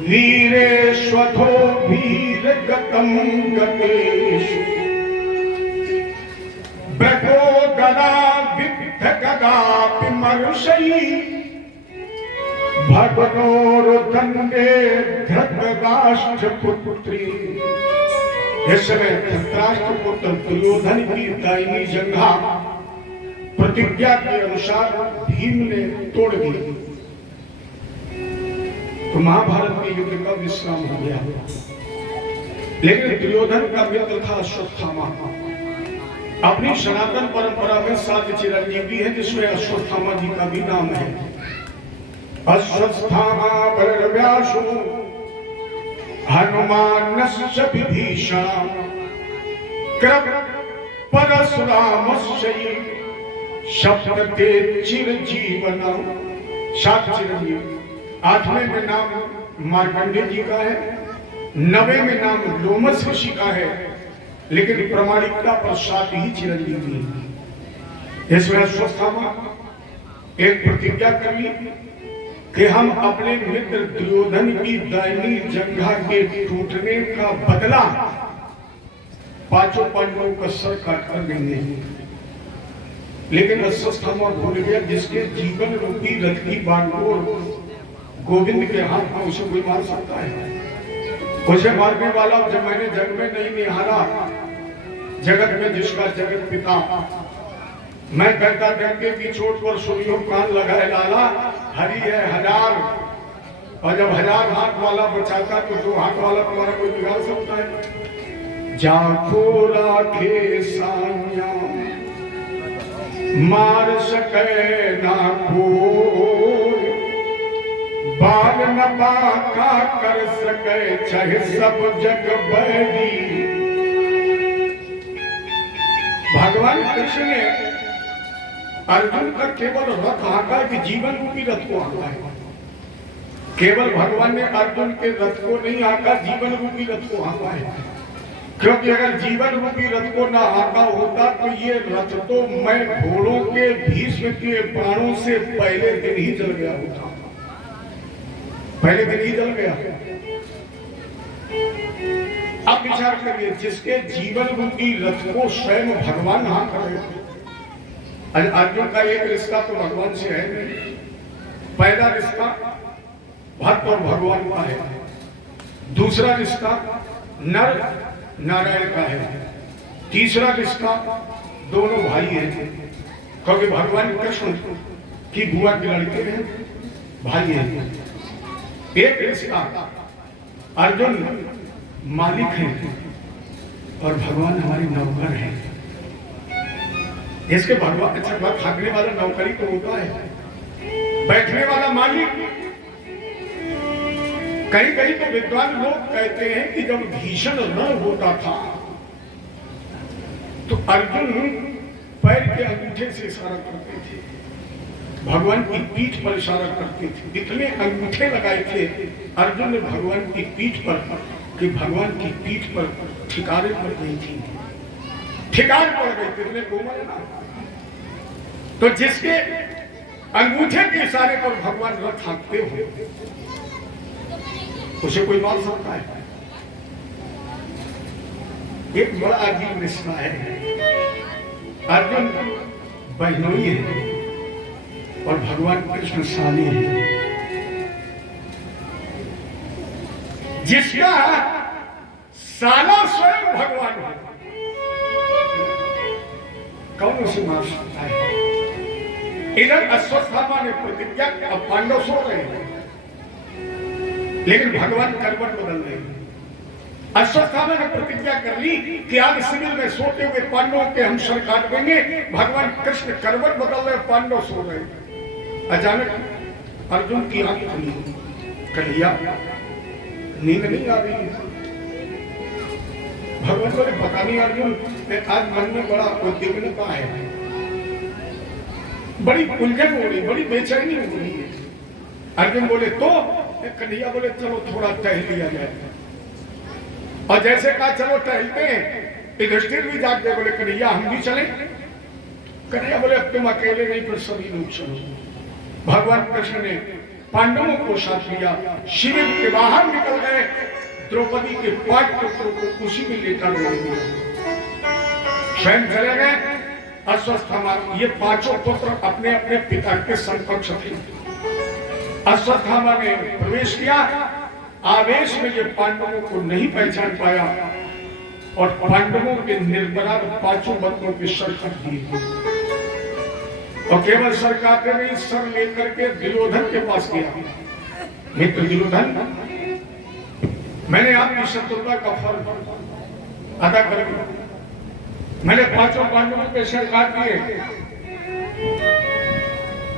वीरेश्वथो वीर गतम गतेषु ब्रको गदा विद्ध गदापि मरुषै भगवनोर्दण्डे धृतराष्ट्रपुत्री। इस समय धृतराष्ट्रपुत्र दुर्योधन की दाहिनी जंघा प्रतिज्ञा के अनुसार भीम ने तोड़ दी तो महाभारत के युद्ध का विश्राम हो गया। लेकिन दुर्योधन का मित्र था अश्वत्थामा। अपनी सनातन परंपरा में 7 चिरंजीवी है जिसमें अश्वत्थामा जी का भी नाम है। अश्वत्थामा बलव्यासो हनुमानश्च विभीषण कृप परशुरामश्च सप्तते चिरजीवन। 7 चिरंजीवी। 8वें में नाम मार्कंडेय जी का है, 9वें में नाम लोमस ऋषि का है, लेकिन प्रामाणिकता पर 7 ही चिरंजीवी। इसमें अश्वत्थामा एक प्रतिज्ञा कर ली कि हम अपने मित्र दुर्योधन की दाहिनी जंघा के टूटने का बदला 5 पांडवों का सर काट कर देंगे। लेकिन अश्वत्थामा भूल गया जिसके जीवन रूपी रथ की बागडोर गोविंद के हाथ में उसे कोई मार सकता है। उसे मारने वाला जब मैंने जग में नहीं निहारा, जगत में जिसका जगत पिता, मैं कहता डंके की चोट पर सुनियो कान लगाए लाला, हरि है 1000। और जब 1000 हाथ वाला बचाता तो 2 हाथ वाला तुम्हारा कोई बिगाड़ सकता है। जाको राखे साया मार सके ना कोई, बाल न बाका कर सके चाहे सब जग बैरी। भगवान कृष्ण ने अर्जुन का केवल रथ हाँका कि जीवन रूपी रथ को हाँका है। केवल भगवान ने अर्जुन के रथ को नहीं हाँका, जीवन रूपी रथ को हाँका है। क्योंकि अगर जीवन रूपी रथ को ना हाँका होता तो ये रथ तो मैं घोड़ों के भीष्म के बाणों से पहले दिन ही जल गया होता। पहले दिन ही जल गया। अब विचार करिए, जिसके जीवन रूपी रथ को स्वयं भगवान हाँक रहे थे। अर्जुन का एक रिश्ता तो भगवान से है नहीं। पहला रिश्ता भक्त और भगवान का है, दूसरा रिश्ता नर नारायण का है, तीसरा रिश्ता दोनों भाई हैं, क्योंकि भगवान कृष्ण की बुआ के लड़के हैं, भाई हैं। एक रिश्ता अर्जुन मालिक है और भगवान हमारे नौकर हैं। इसके भगवान अच्छा बात, भागने वाला नौकरी तो होता है, बैठने वाला मालिक। कहीं कहीं तो विद्वान लोग कहते हैं कि जब भीषण रण होता था तो अर्जुन पैर के अंगूठे से इशारा करते थे, भगवान की पीठ पर इशारा करते थे। इतने अंगूठे लगाए थे अर्जुन ने भगवान की पीठ पर कि भगवान की पीठ पर ठिकारे पड़ गई थी, ठिकार पड़ गई थी। इतने कोमल ना, तो जिसके अंगूठे के इशारे पर भगवान रथ हाँकते हो उसे कोई मार सकता है। एक बड़ा अजीब रिश्ता है। अर्जुन बहनोई है और भगवान कृष्ण साली है। जिसका साला स्वयं भगवान है, कौन उसे मार सकता है? इधर अश्वत्थामा ने प्रतिज्ञा, अब पांडव सो रहे हैं लेकिन भगवान करवट बदल रहे हैं। अश्वत्थामा ने प्रतिज्ञा कर ली कि आज शिविर में सोते हुए पांडवों के हम सर काट देंगे। भगवान कृष्ण करवट बदल रहे, पांडव सो रहे। अचानक अर्जुन की आंख खुली, कन्हैया नींद नहीं आ रही है। भगवान बोले पता नहीं अर्जुन, आज मन में बड़ा उद्विग्नता है, बड़ी उलझन हो रही, बड़ी बेचैनी हो रही है। अर्जुन बोले तो? कन्हैया बोले चलो थोड़ा टहल लिया जाए। और जैसे कहा चलो टहलते हैं, युधिष्ठिर भी जाग गए, बोले कन्हैया हम भी चले। कन्हैया बोले अब तुम अकेले नहीं, फिर सभी लोग चलो। भगवान कृष्ण ने पांडवों को साथ लिया, शिविर के बाहर निकल गए, द्रौपदी के 5 पुत्रों को उसी में लेकर ले गया, स्वयं चले गए। अश्वत्थामा, ये 5 पुत्र अपने अपने पिता के समकक्ष थे। अश्वत्थामा ने प्रवेश किया, आवेश में ये पांडवों को नहीं पहचान पाया और पांडवों के निर्बरार 5 बंदों के सर कट दिए और केवल सर काटते नहीं, सर लेकर के दुर्योधन के पास गया। मित्र दुर्योधन, मैंने आपकी शत्रुता का फल अदा कर दिया, मैंने 5 पांडवों के सर काट दिए।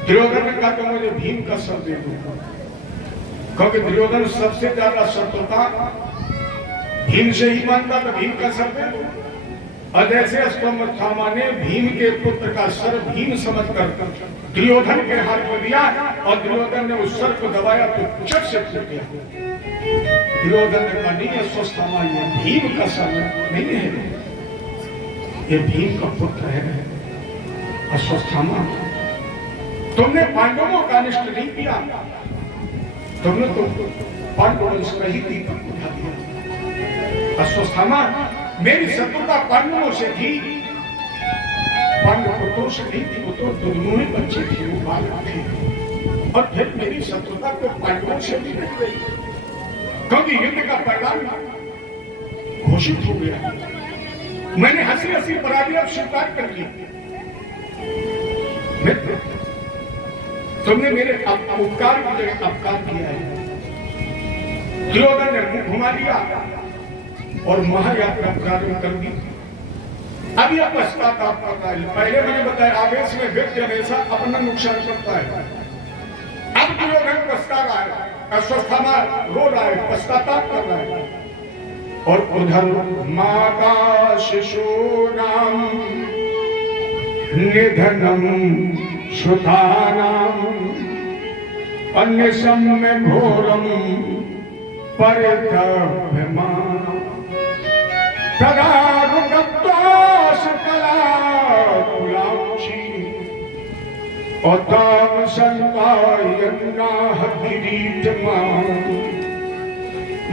दुर्योधन ने कहा कि मुझे भीम का सर दे दो, क्योंकि दुर्योधन सबसे ज्यादा शत्रुता भीम से ही मानता, तो भीम का सर दे दो। और जैसे अश्वत्थामा ने भीम के पुत्र का सर भीम समझकर दुर्योधन के हाथ में दिया और दुर्योधन ने उस सर को दबाया तो चट से टूट गया। दुर्योधन ने कहा, नहीं अश्वत्थामा, ये भीम का सर नहीं है, ये भीम का पुत्र है। अश्वत्थामा, तुमने पांडवों का अनिष्ट नहीं किया, तुमने तो पांडवंश का ही दीपक बुझा दिया। अश्वत्थामा, मेरी शत्रुता पांडवों से थी, पांडव पुत्रों से नहीं थी, वो तो दुर्मुहे बच्चे थे, वो बालक थे। और फिर मेरी शत्रुता को पांडवों से भी नहीं गई, क्योंकि युद्ध का परिणाम घोषित हो गया। मैंने हंसी हंसी पराजय स्वीकार कर ली। मित्र, तुमने मेरे उपकार की जगह अपकार किया है। दुर्योधन ने मुंह घुमा दिया और महायात्रा प्रारंभ कर दी। अब यह पश्चाताप करता है। पहले मैंने बताया, आवेश में व्यक्ति हमेशा अपना नुकसान करता है। अब दुर्योधन पछता रहा है, अश्वत्थामा रो रहा है, पश्चाताप कर रहा है। और उधर माता शिशूनाम निधनम सुतानाम अन्यसम्य घोरम परितभ्यमान तदा रुदत्तो सकला कुलाक्षी अताम संकायन्ना हकिरीटमा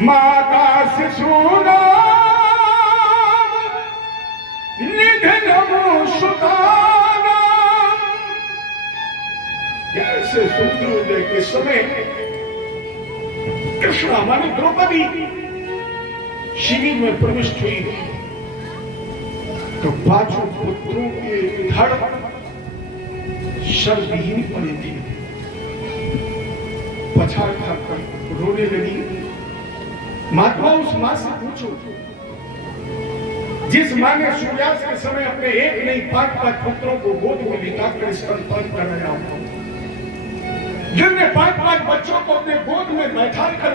माता शिशूनाम निधनम सुतानाम। जैसे सूर्योदय के समय कृष्णा माने द्रौपदी शिविर में प्रविष्ट हुई तो 5 पुत्रों के धड़ शरविहीन पड़े थे, पछाड़ खाकर रोने लगी। महात्मा, उस मां से पूछो जिस मां ने सूर्यास्त के समय अपने एक नहीं 5 पुत्रों को गोद में लिटाकर स्तनपान कराया, जिनने 5 बच्चों को अपने गोद में बैठा कर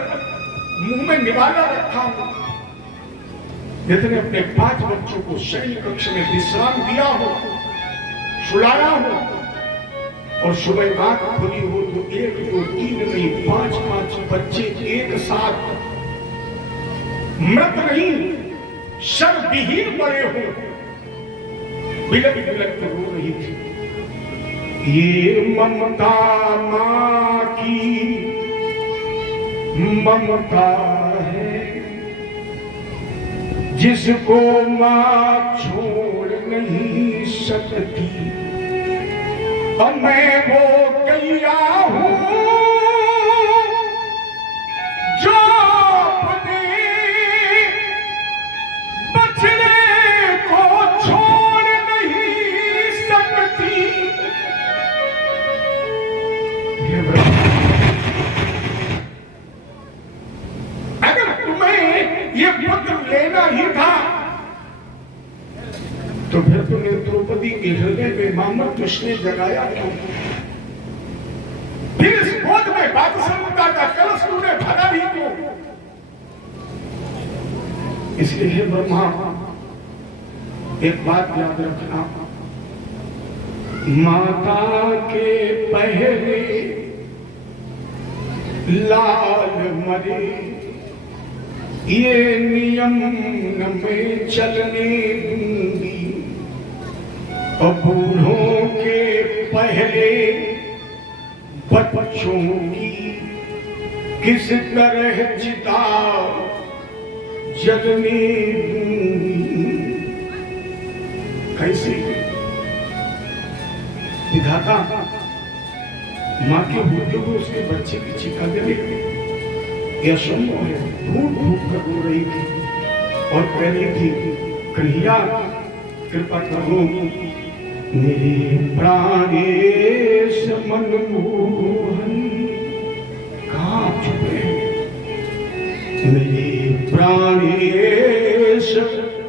मुंह में निवाला रखा, जितने अपने 5 बच्चों को शयन कक्ष में विश्राम दिया हो, सुलाया हो और सुबह आंख खुली हो तो 1 2 3 नहीं 5 बच्चे एक साथ मृत नहीं शरविहीन पड़े हो, बिलक बिलक रो रही थी। ये ममता मां की ममता है, जिसको मां छोड़ नहीं सकती। और मैं वो गैया हूं जो अपने बछड़े को छोड़ नहीं सकती। अगर तुम्हें ये पुत्र लेना ही था तो फिर तुमने द्रौपदी के हृदय में मामत्व स्नेह जगाया क्यों? फिर इस गोद में वात्सल्यता का कलश तूने भरा भी क्यों? इसलिए हे ब्रह्मा, एक बात याद रखना, माता के पहले लाल मरे, ये नियम न मैं चलने दूंगी। और बूढ़ों के पहले बच्चों की किस तरह चिता जलनी कैसे विधाता मां के होते हुए उसके बच्चे की चिता जले, यह संभव है। फूट फूट कर रो रही थी और कह रही थी कन्हैया कृपा करो मेरे प्राणेश मनमोहन, कहाँ छुपे मेरे प्राणेश